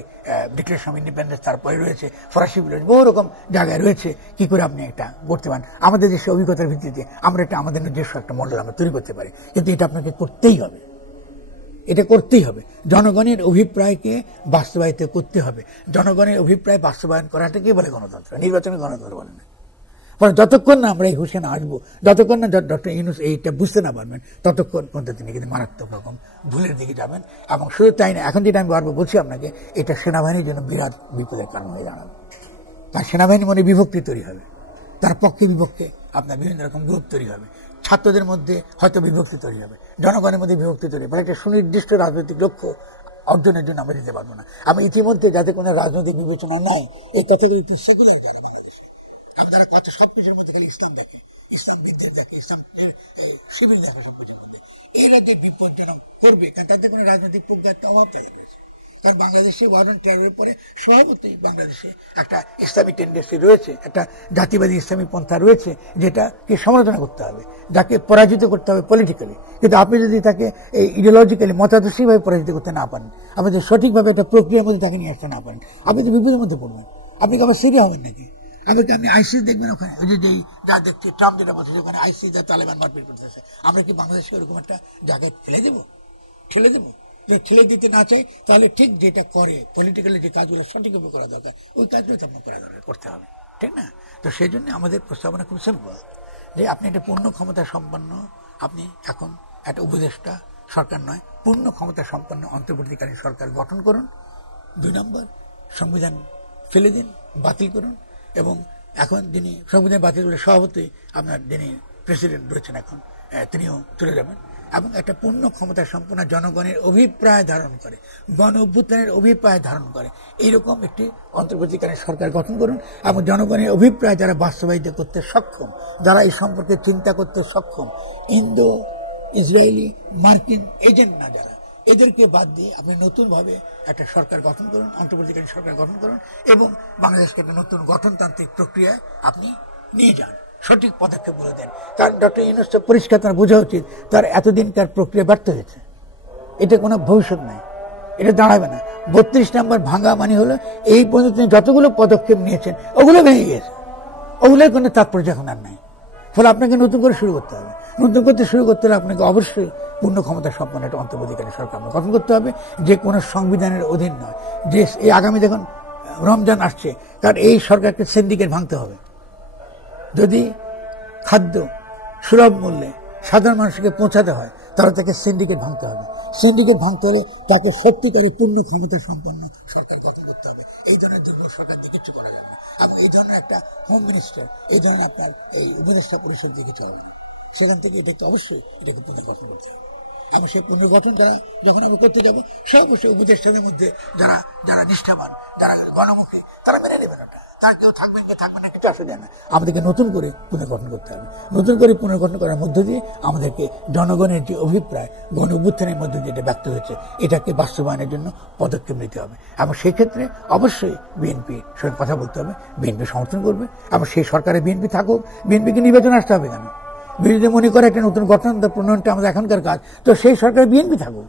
ডিক্লারেশন অফ ইন্ডিপেন্ডেন্স, তারপরে রয়েছে ফরাসি বিল, বহু রকম জায়গায় রয়েছে কি করে আপনি এটা করতে পারেন। আমাদের দেশের অভিজ্ঞতার ভিত্তিতে আমরা এটা আমাদের নিজস্ব একটা মডেল আমরা তৈরি করতে পারি, কিন্তু এটা আপনাকে করতেই হবে, এটা করতেই হবে। জনগণের অভিপ্রায়কে বাস্তবায়িত করতে হবে। জনগণের অভিপ্রায় বাস্তবায়ন করাটাকে বলে গণতন্ত্র, নির্বাচনের গণতন্ত্র বলে না। যতক্ষণ না আমরা এই হুঁশে না আসবো, যতক্ষণ না ডক্টর ইউনূস এইটা বুঝতে না পারবেন, ততক্ষণ পর্যন্ত তিনি কিন্তু মারাত্মক রকম ভুলের দিকে যাবেন। এবং শুধু তাই না, এখন যেটা আমি বারবার বলছি আপনাকে, এটা সেনাবাহিনীর জন্য বিরাট বিপদের কারণ হয়ে দাঁড়াবে। তার সেনাবাহিনী মনে বিভক্তি তৈরি হবে, তার পক্ষে বিপক্ষে আপনার বিভিন্ন রকম গ্রুপ তৈরি হবে, ছাত্রদের মধ্যে হয়তো বিভক্তি তৈরি হবে, জনগণের মধ্যে বিভক্তি তৈরি হবে। একটা সুনির্দিষ্ট রাজনৈতিক লক্ষ্য অর্জনের জন্য আমরা দিতে পারবো না। আমি ইতিমধ্যে যাতে কোনো রাজনৈতিক বিবেচনা নাই, এই তথাকথিত একটি সেকুলার যারা বাংলাদেশে, আপনারা কত সবকিছুর মধ্যে খালি ইসলাম দেখে, ইসলাম বিদ্বেষ দেখে, ইসলামের শিবির দেখে, সবকিছুর মধ্যে এরা যে বিপজ্জনক করবে, কারণ তাদের কোনো রাজনৈতিক প্রজ্ঞার অভাব পাই গেছে। কারণ বাংলাদেশে ওয়ার্ল্ড টেররের পরে স্বভাবতই বাংলাদেশে একটা ইসলামী টেন্ডেন্সি রয়েছে, একটা জাতিবাদী ইসলামী পন্থা রয়েছে, যেটাকে সমালোচনা করতে হবে, যাকে পরাজিত করতে হবে পলিটিক্যালি। কিন্তু আপনি যদি তাকে এই ইডিওলজিক্যালি মতাদর্শীভাবে পরাজিত করতে না পারেন, আপনি যদি সঠিকভাবে একটা প্রক্রিয়ার মধ্যে তাকে নিয়ে আসতে না পারেন, আপনি তো বিপদের মধ্যে পড়বেন। আপনি কি আবার সিরিয়া হবেন নাকি? আপনি আইসিস দেখবেন ওখানে, ওই যে যা দেখছি ট্রাম্প যেটা বলছে, ওখানে আইসিস যা তালেবান মারপিট করতেছে, আমরা কি বাংলাদেশে ওরকম একটা জায়গায় ঠেলে দেবো? যে ঠেলে দিতে না চাই, তাহলে ঠিক যেটা করে পলিটিক্যালি যে কাজগুলো সঠিকভাবে করা দরকার, ওই কাজগুলো তো আপনার করা দরকার, করতে হবে, ঠিক না? তো সেই জন্য আমাদের প্রস্তাবনা খুব সিম্পল, যে আপনি একটা পূর্ণ ক্ষমতা সম্পন্ন, আপনি এখন একটা উপদেষ্টা সরকার নয়, পূর্ণ ক্ষমতা সম্পন্ন অন্তর্বর্তীকালীন সরকার গঠন করুন। 2 নম্বর, সংবিধান ফেলে দিন, বাতিল করুন। এবং এখন যিনি সংবিধান বাতিল করে সভাপতি আপনার যিনি প্রেসিডেন্ট রয়েছেন এখন, তিনিও চলে যাবেন। এবং একটা পূর্ণ ক্ষমতা সম্পন্ন জনগণের অভিপ্রায় ধারণ করে, গণ অভ্যুত্থানের অভিপ্রায় ধারণ করে এইরকম একটি অন্তর্বর্তীকালীন সরকার গঠন করুন। এবং জনগণের অভিপ্রায় যারা বাস্তবায়িত করতে সক্ষম, যারা এই সম্পর্কে চিন্তা করতে সক্ষম, ইন্দো ইসরায়েলি মার্কিন এজেন্ট না যারা, এদেরকে বাদ দিয়ে আপনি নতুনভাবে একটা সরকার গঠন করুন, অন্তর্বর্তীকালীন সরকার গঠন করুন, এবং বাংলাদেশকে একটা নতুন গঠনতান্ত্রিক প্রক্রিয়ায় আপনি নিয়ে যান, সঠিক পদক্ষেপ বলে দেন। কারণ ডক্টর ইউনূস তো পরিষ্কার তার বোঝা উচিত, তার এতদিনকার প্রক্রিয়া ব্যর্থ হয়েছে, এটা কোনো ভবিষ্যৎ নাই, এটা দাঁড়াবে না। 32 নম্বর ভাঙা মানে হলো এই পর্যন্ত যতগুলো পদক্ষেপ নিয়েছেন ওগুলো ভেঙে গিয়েছে, ওগুলোর কোনো তাৎপর্য এখন আর নাই। ফলে আপনাকে নতুন করে শুরু করতে হবে। নতুন করতে শুরু করতে হলে আপনাকে অবশ্যই পূর্ণ ক্ষমতা সম্পন্ন একটা অন্তর্বর্তীকালীন সরকার গঠন করতে হবে, যে কোনো সংবিধানের অধীন নয়। যে এই আগামী দেখুন রমজান আসছে, কারণ এই সরকারকে সিন্ডিকেট ভাঙতে হবে। যদি খাদ্য সুলভ মূল্যে সাধারণ মানুষকে পৌঁছাতে হয় তাহলে তাকে সিন্ডিকেট ভাঙতে হবে। সিন্ডিকেট ভাঙতে হলে তাকে সত্যিকারী পূর্ণ ক্ষমতা সম্পন্ন সরকার গঠন করতে হবে। এই ধরনের দুর্বল সরকার দিয়ে কিছু করা যাবে না। এবং এই ধরনের একটা হোম মিনিস্টার, এই ধরনের আপনার এই উপদেষ্টা পরিষদ দিকে চলবে না। সেখান থেকে এটাকে অবশ্যই এটাকে পুনর্গঠন করতে হবে। এবং সেই পুনর্গঠন করা যখন আমি করতে যাবো, সে অবশ্যই উপদেষ্টাদের মধ্যে যারা যারা নিষ্ঠাবান, যারা গণমুখী, তারা মেনে নেবে না। তার কেউ থাকবে না, থাকবে না, কিছু আসে যায় না। আমাদেরকে নতুন করে পুনর্গঠন করতে হবে। নতুন করে পুনর্গঠন করার মধ্য দিয়ে আমাদেরকে জনগণের যে অভিপ্রায় গণ অভ্যুত্থানের মধ্যে যেটা ব্যক্ত হয়েছে এটাকে বাস্তবায়নের জন্য পদক্ষেপ নিতে হবে। এবং সেই ক্ষেত্রে অবশ্যই বিএনপির সঙ্গে কথা বলতে হবে, বিএনপি সমর্থন করবে। এবং সেই সরকারে বিএনপি থাকুক, বিএনপিকে নির্বাচন আসতে হবে কেন? বিরোধী মনে করে একটা নতুন গঠন প্রণয়নটা আমাদের এখনকার কাজ, তো সেই সরকারে বিএনপি থাকুক,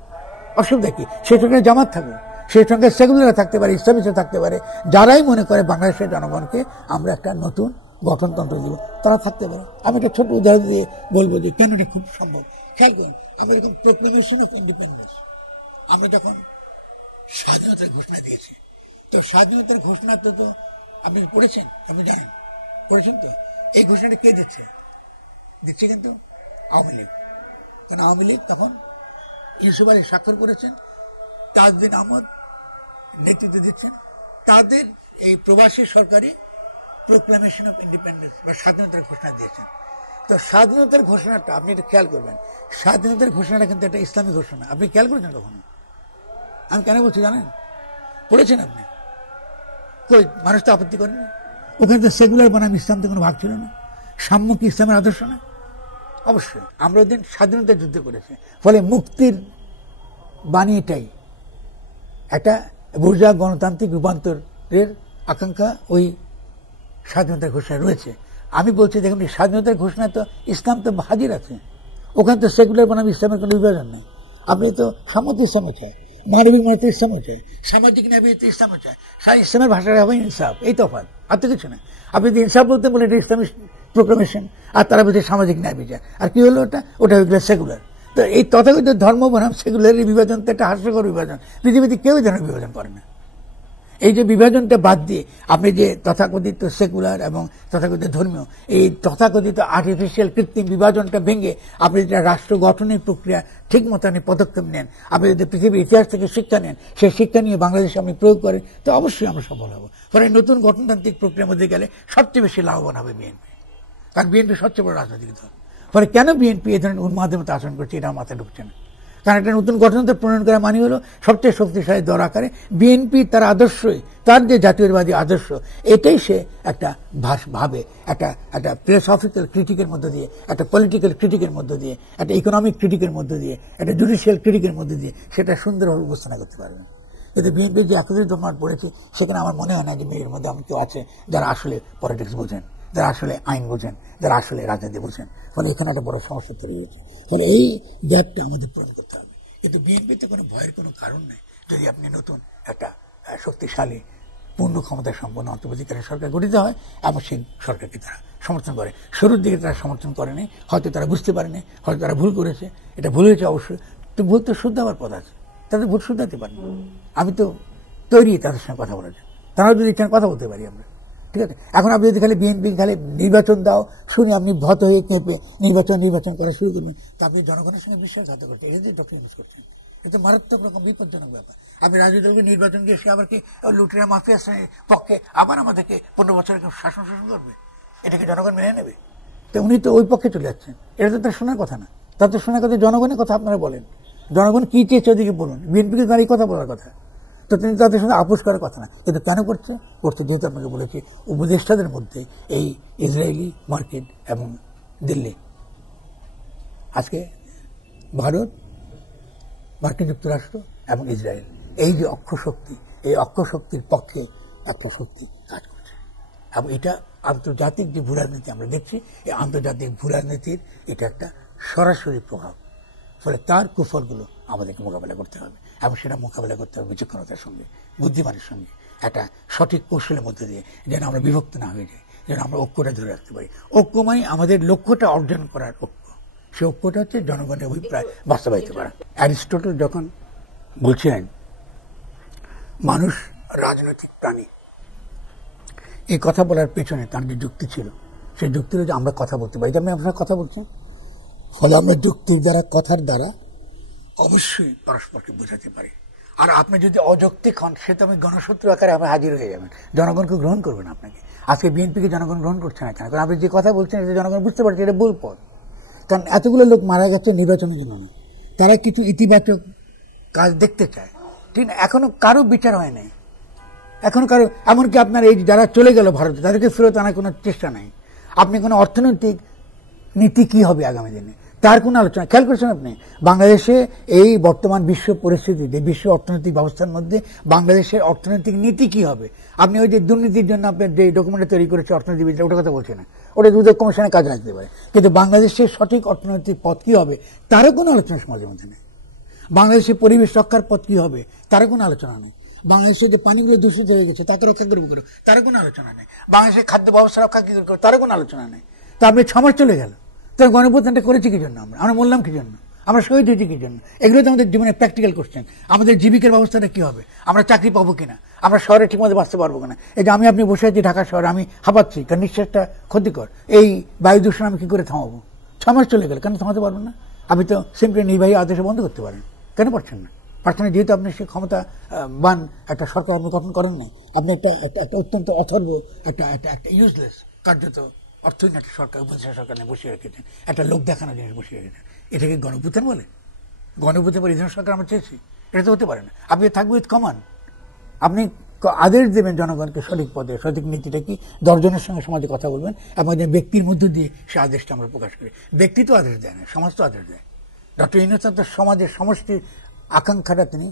অসুবিধা কি? সেই সরকারে জামাত থাকুক, সেই সঙ্গে সেকুলার থাকতে পারে, ইসলামিস্ট থাকতে পারে, যারাই মনে করে বাংলাদেশের জনগণকে আমরা একটা নতুন গঠনতন্ত্র দিব তারা থাকতে পারে। আমি একটা ছোট উদাহরণ দিয়ে বলবো যে কেন এটা খুব সম্ভব। খেয়াল করুন, আমরা এরকম প্রোক্লেমেশন অফ ইন্ডিপেন্ডেন্স, আমরা যখন স্বাধীনতার ঘোষণা দিয়েছি, তো স্বাধীনতার ঘোষণা তো আপনি পড়েছেন, আপনি জানেন, পড়েছেন তো। এই ঘোষণাটা কে দিচ্ছে? দিচ্ছে কিন্তু আওয়ামী লীগ। কেন আওয়ামী লীগ তখন ইউসুফ আলী স্বাক্ষর করেছেন, তাজউদ্দিন আহমদ নেতৃত্ব দিচ্ছেন, তাদের এই প্রবাসী সরকারি প্রোক্লেমেশন অফ ইন্ডিপেন্ডেন্স বা স্বাধীনতার ঘোষণা দিয়েছেন। তো স্বাধীনতার ঘোষণাটা আপনি এটা খেয়াল করবেন, স্বাধীনতার ঘোষণাটা কিন্তু একটা ইসলামী ঘোষণা। আপনি খেয়াল করেছেন কখনো? আমি কেন বলছি জানেন? পড়েছেন আপনি? কই মানুষ তো আপত্তি করেন। ওখানে তো সেকুলার বনাম ইসলাম তো কোনো ভাগ ছিল না। সাম্য কি ইসলামের আদর্শ না? অবশ্যই। আমরা ওই দিন স্বাধীনতার যুদ্ধ করেছি, ফলে মুক্তির বাণীটাই একটা বুর্জোয়া গণতান্ত্রিক রূপান্তরের আকাঙ্ক্ষা ওই স্বাধীনতার ঘোষণা রয়েছে। আমি বলছি দেখুন, স্বাধীনতার ঘোষণা তো ইসলাম তো হাজির আছে, ওখানে তো সেকুলার বনাম ইসলামের কোনো বিভাজন নেই। আপনি তো সামর্থ্য ইসলামও চায়, মানবিক মত ইসলামও চায়, সামাজিক ন্যায়বিত ইসলামও চায়, ইসলামের ভাষাটা হবে ইনসাফ, এই তফাৎ, আর তো কিছু না। আপনি যদি ইনসাফ বলতে বলে এটা ইসলামিক প্রোক্লেমেশন, আর তারা বলছে সামাজিক ন্যায় বিচার। আর কি হলো ওটা হয়ে গেল সেকুলার। তো এই তথাকথিত ধর্ম বনাম সেকুলারের বিভাজন তো একটা হাস্যকর বিভাজন। পৃথিবীতে কেউ এই ধরনের বিভাজন করে না। এই যে বিভাজনটা বাদ দিয়ে আপনি যে তথাকথিত সেকুলার এবং তথাকথিত ধর্মীয় এই তথাকথিত আর্টিফিশিয়াল কৃত্রিম বিভাজনটা ভেঙে আপনি যেটা রাষ্ট্র গঠনের প্রক্রিয়া ঠিক মতো আপনি পদক্ষেপ নেন, আপনি যদি পৃথিবীর ইতিহাস থেকে শিক্ষা নেন, সেই শিক্ষা নিয়ে বাংলাদেশে আপনি প্রয়োগ করেন, তো অবশ্যই আমরা সফল হব। ফলে নতুন গঠনতান্ত্রিক প্রক্রিয়ার মধ্যে গেলে সবচেয়ে বেশি লাভবান হবে বিএনপি, কারণ বিএনপি সবচেয়ে বড় রাজনৈতিক দল। ফলে কেন বিএনপি এই ধরনের উন্মাদের মতো আচরণ করছে এটা মাথায় ঢুকছে না। কারণ একটা নতুন গঠনতন্ত্র প্রণয়ন করা মানে হলো সবচেয়ে শক্তিশালী দল আকারে বিএনপি তার আদর্শই, তার যে জাতীয়তাবাদী আদর্শ, এটাই সে একটা ভাবে একটা ফিলোসফিক্যাল ক্রিটিকের মধ্য দিয়ে, একটা পলিটিক্যাল ক্রিটিকের মধ্য দিয়ে, একটা ইকোনমিক ক্রিটিকের মধ্য দিয়ে, একটা জুডিশিয়াল ক্রিটিকের মধ্য দিয়ে সেটা সুন্দরভাবে উপস্থাপনা করতে পারবেন। কিন্তু বিএনপির যে একত্রিত মত পড়েছি, সেখানে আমার মনে হয় না যে এর মধ্যে আমি কেউ আছে যারা আসলে পলিটিক্স বোঝেন, যারা আসলে আইন বোঝেন, যারা আসলে রাজনীতি বোঝেন। ফলে এখানে একটা বড় সমস্যা তৈরি হয়েছে। ফলে এই গ্যাপটা আমাদের পূরণ করতে হবে। কিন্তু বিএনপিতে কোনো ভয়ের কোনো কারণ নেই। যদি আপনি নতুন একটা শক্তিশালী পূর্ণ ক্ষমতা সম্পন্ন অন্তর্বর্তীকালীন সরকার গঠিত হয় এবং সেই সরকারকে তারা সমর্থন করে। শুরুর দিকে তারা সমর্থন করেনি, হয়তো তারা বুঝতে পারেনি, হয়তো তারা ভুল করেছে। এটা ভুল হয়েছে অবশ্যই, তো ভুল তো শুদ্ধাবার পথ আছে, তাদের ভুল শুদ্ধাতে পারেন। আমি তো তৈরি তাদের সঙ্গে কথা বলার জন্য, তারা যদি এখানে কথা বলতে পারি আমরা, ঠিক আছে। এখন আপনি যদি খালি বিএনপি খালি নির্বাচন দাও শুনে আপনি ভত হয়ে কেঁপে নির্বাচন করা শুরু করবেন, তা আপনি জনগণের সঙ্গে বিশ্বাসঘাত করছেন, এটা দিয়ে ডক্টর ইউজ করছেন। এটা মারাত্মক রকম বিপজ্জনক ব্যাপার। আপনি রাজনৈতিক দলকে নির্বাচন দিয়ে সে আবার কি লুটেরা মাফিয়া শ্রেণীর পক্ষে আবার আমাদেরকে 15 বছরের শাসন করবে, এটাকে জনগণ মেনে নেবে? তো উনি তো ওই পক্ষে চলে যাচ্ছেন, এটা তো তার শোনার কথা না। তার তো শোনার কথা জনগণের কথা আপনারা বলেন, জনগণ কি চেয়েছে ওদিকে বলুন। বিএনপিকে দাঁড়িয়ে কথা বলার কথা, তো তিনি তাদের সঙ্গে আপোষ করার কথা না। কিন্তু কেন করছে? যেহেতু আপনাকে বলেছি উপদেষ্টাদের মধ্যে এই ইসরায়েলি মার্কিন এবং দিল্লি, আজকে ভারত, মার্কিন যুক্তরাষ্ট্র এবং ইসরায়েল, এই যে অক্ষশক্তি, এই অক্ষশক্তির পক্ষে একটা শক্তি কাজ করছে। এবং এটা আন্তর্জাতিক যে ভূরাজনীতি আমরা দেখছি, এই আন্তর্জাতিক ভূরাজনীতির এটা একটা সরাসরি প্রভাব। ফলে তার কুফলগুলো আমাদেরকে মোকাবেলা করতে হবে, এবং সেটা মোকাবেলা করতে হবে বিচক্ষণতার সঙ্গে, বুদ্ধিমানের সঙ্গে, একটা সঠিক কৌশলের মধ্যে দিয়ে, যেন আমরা বিভক্ত না হয়ে যাই। যেন আমরা ঐক্যটা ধরে রাখতে পারি। ঐক্য মানে আমাদের লক্ষ্যটা অর্জন করার ঐক্য, সে ঐক্যটা হচ্ছে জনগণের অভিপ্রায় বাস্তবায়িত করা। অ্যারিস্টটল যখন বলছিলেন মানুষ রাজনৈতিক প্রাণী, এই কথা বলার পেছনে তার যে যুক্তি ছিল, সেই যুক্তি হলো যে আমরা কথা বলতে পারি, যেমন আপনারা কথা বলছেন, ফলে আমরা যুক্তির দ্বারা, কথার দ্বারা অবশ্যই পরস্পরকে বোঝাতে পারি। আর আপনি যদি অযৌক্তিক হন, সে তো আমি গণশত্রু আকারে আপনি হাজির হয়ে যাবেন, জনগণকে গ্রহণ করবেন আপনাকে। আজকে বিএনপিকে জনগণ গ্রহণ করছে না কেন? কারণ আপনি যে কথা বলছেন এটা জনগণ বুঝতে পারছে এটা ভুল পথ। কারণ এতগুলো লোক মারা গেছে নির্বাচনের জন্য না, তারা কিছু ইতিবাচক কাজ দেখতে চায়, ঠিক না? এখনো কারো বিচার হয় নাই, এখনো কারো, এমনকি আপনার এই যারা চলে গেল ভারতে তাদেরকে ফেরত আনার কোনো চেষ্টা নাই। আপনি কোনো অর্থনৈতিক নীতি কি হবে আগামী দিনে তার কোনো আলোচনা খেয়াল করেছেন আপনি? বাংলাদেশে এই বর্তমান বিশ্ব পরিস্থিতিতে, বিশ্ব অর্থনৈতিক ব্যবস্থার মধ্যে বাংলাদেশের অর্থনৈতিক নীতি কি হবে? আপনি ওই যে দুর্নীতির জন্য আপনার যে ডকুমেন্টটা তৈরি করেছে অর্থনীতিবিদরা, ওটার কথা বলছে না, ওটা দুদক কমিশনের কাজে লাগতে পারে, কিন্তু বাংলাদেশের সঠিক অর্থনৈতিক পথ কি হবে তারও কোনো আলোচনা সমাজের মধ্যে নেই। বাংলাদেশের পরিবেশ রক্ষার পথ কি হবে তারও কোনো আলোচনা নেই। বাংলাদেশের যে পানিগুলো দূষিত হয়ে গেছে তাকে রক্ষা করবো করো তারও কোনো আলোচনা নেই। বাংলাদেশের খাদ্য ব্যবস্থা রক্ষা কি করবো তারও কোনো আলোচনা নেই। তো আপনি 6 মাস চলে গেল, তার গণঅভ্যুত্থানটা করেছি কি জন্য? আমরা বললাম কি জন্য? আমরা শহীদ হয়েছি কি জন্য? এগুলো তো আমাদের জীবনে প্র্যাকটিক্যাল কোশ্চেন। আমাদের জীবিকার ব্যবস্থাটা কি হবে? আমরা চাকরি পাবো কিনা? আমরা শহরে ঠিকমতো বাঁচতে পারবো কিনা? এই যে আপনি বসে আছি ঢাকা শহরে, আমি হাঁপাচ্ছি কারণ নিঃশ্বাসটা ক্ষতিকর, এই বায়ু দূষণ আমি কি করে থামাবো? 6 মাস চলে গেল, কেন থামাতে পারবেন না? আপনি তো সিম্পলি নির্বাহী আদেশে বন্ধ করতে পারেন, কেন পারছেন না? পারছেন না যেহেতু আপনি সে ক্ষমতা বান একটা সরকার আপনি গঠন করেন নাই। আপনি একটা অত্যন্ত অথর্ব, একটা ইউজলেস, কার্যত অর্থহীন একটা সরকার, উপদেষ্টা সরকার নিয়ে বসিয়ে রেখেছেন, একটা লোক দেখানো জিনিস বসিয়ে রেখেছেন। এটাকে গণঅভ্যুত্থান বলে? গণঅভ্যুত্থান পরে এই ধরনের সরকার আমরা চেয়েছি? এটা তো হতে পারে না। আপনি থাকবে উইথ কমান্ড, আপনি আদেশ দেবেন জনগণকে সঠিক পদে, সঠিক নীতিটা কি, 10 জনের সঙ্গে সমাজে কথা বলবেন এবং ব্যক্তির মধ্য দিয়ে সে আদেশটা আমরা প্রকাশ করি। ব্যক্তি তো আদেশ দেয় না, সমাজ তো আদেশ দেয়। ডক্টর ইউনূস তো সমাজের সমষ্টির আকাঙ্ক্ষাটা তিনি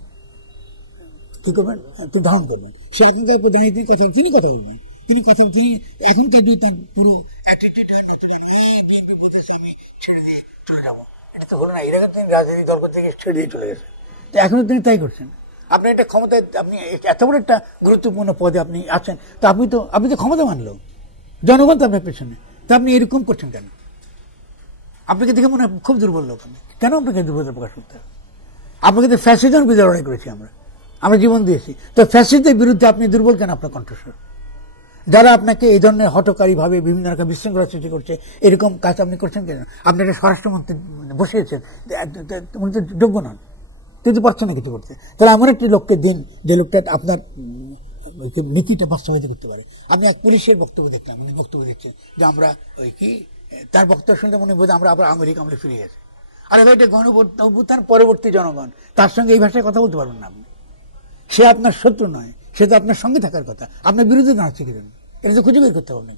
কি করবেন, তিনি ধারণ করবেন। সে আকাঙ্ক্ষার উপর দাঁড়িয়ে তিনি কথা বলবেন, তিনি এখনকার যদি তার কোনো অ্যাটিটিউড হয় না, বিএনপি বলতেছে আমি ছেড়ে দিয়ে চলে যাবো, এটা তো হলো না। এর আগে তিনি রাজনৈতিক দল থেকে ছেড়ে দিয়ে চলে গেছে, তো এখনো তিনি তাই করছেন। আপনি একটা ক্ষমতায়, আপনি এত বড় একটা গুরুত্বপূর্ণ পদে আপনি আছেন, তো আপনি তো ক্ষমতা মানলো, জনগণ তো আপনার পেছনে, তো আপনি এরকম করছেন কেন? আপনাকে দেখে মনে হয় খুব দুর্বল লোক। কেন আপনাকে দুর্বলতা প্রকাশ করতে হবে? আপনাকে তো ফ্যাসিজম বিরুদ্ধে লড়াই করেছি আমরা জীবন দিয়েছি, তো ফ্যাসিস্টদের বিরুদ্ধে আপনি দুর্বল কেন? আপনার কণ্ঠস্বর যারা আপনাকে এই ধরনের হঠকারী ভাবে বিভিন্ন রকম বিশৃঙ্খলা সৃষ্টি করছে, এরকম কাজ আপনি করছেন কেন? আপনি একটা স্বরাষ্ট্রমন্ত্রী বসিয়েছেন, উনি তো যোগ্য নন, কিন্তু পারছেন না কিছু করতে। তাহলে এমন একটি লোককে দিন যে লোকটা আপনার নীতিটা বাস্তবায়িত করতে পারে। আমি এক পুলিশের বক্তব্য দেখলাম, উনি বক্তব্য দিচ্ছেন যে আমরা ওই কি, তার বক্তব্য শুনতে মনে বোধ আমরা আবার আমেরিকা আমলে ফিরে গেছে। আরে ভাই, এটা গণঅভ্যুত্থান পরবর্তী জনগণ, তার সঙ্গে এই ভাষায় কথা বলতে পারবেন না আপনি। সে আপনার শত্রু নয়, সে তো আপনার সঙ্গে থাকার কথা, আপনার বিরুদ্ধে দাঁড়াচ্ছে কি জন্য? এটা তো খুঁজে বের করতে হবে।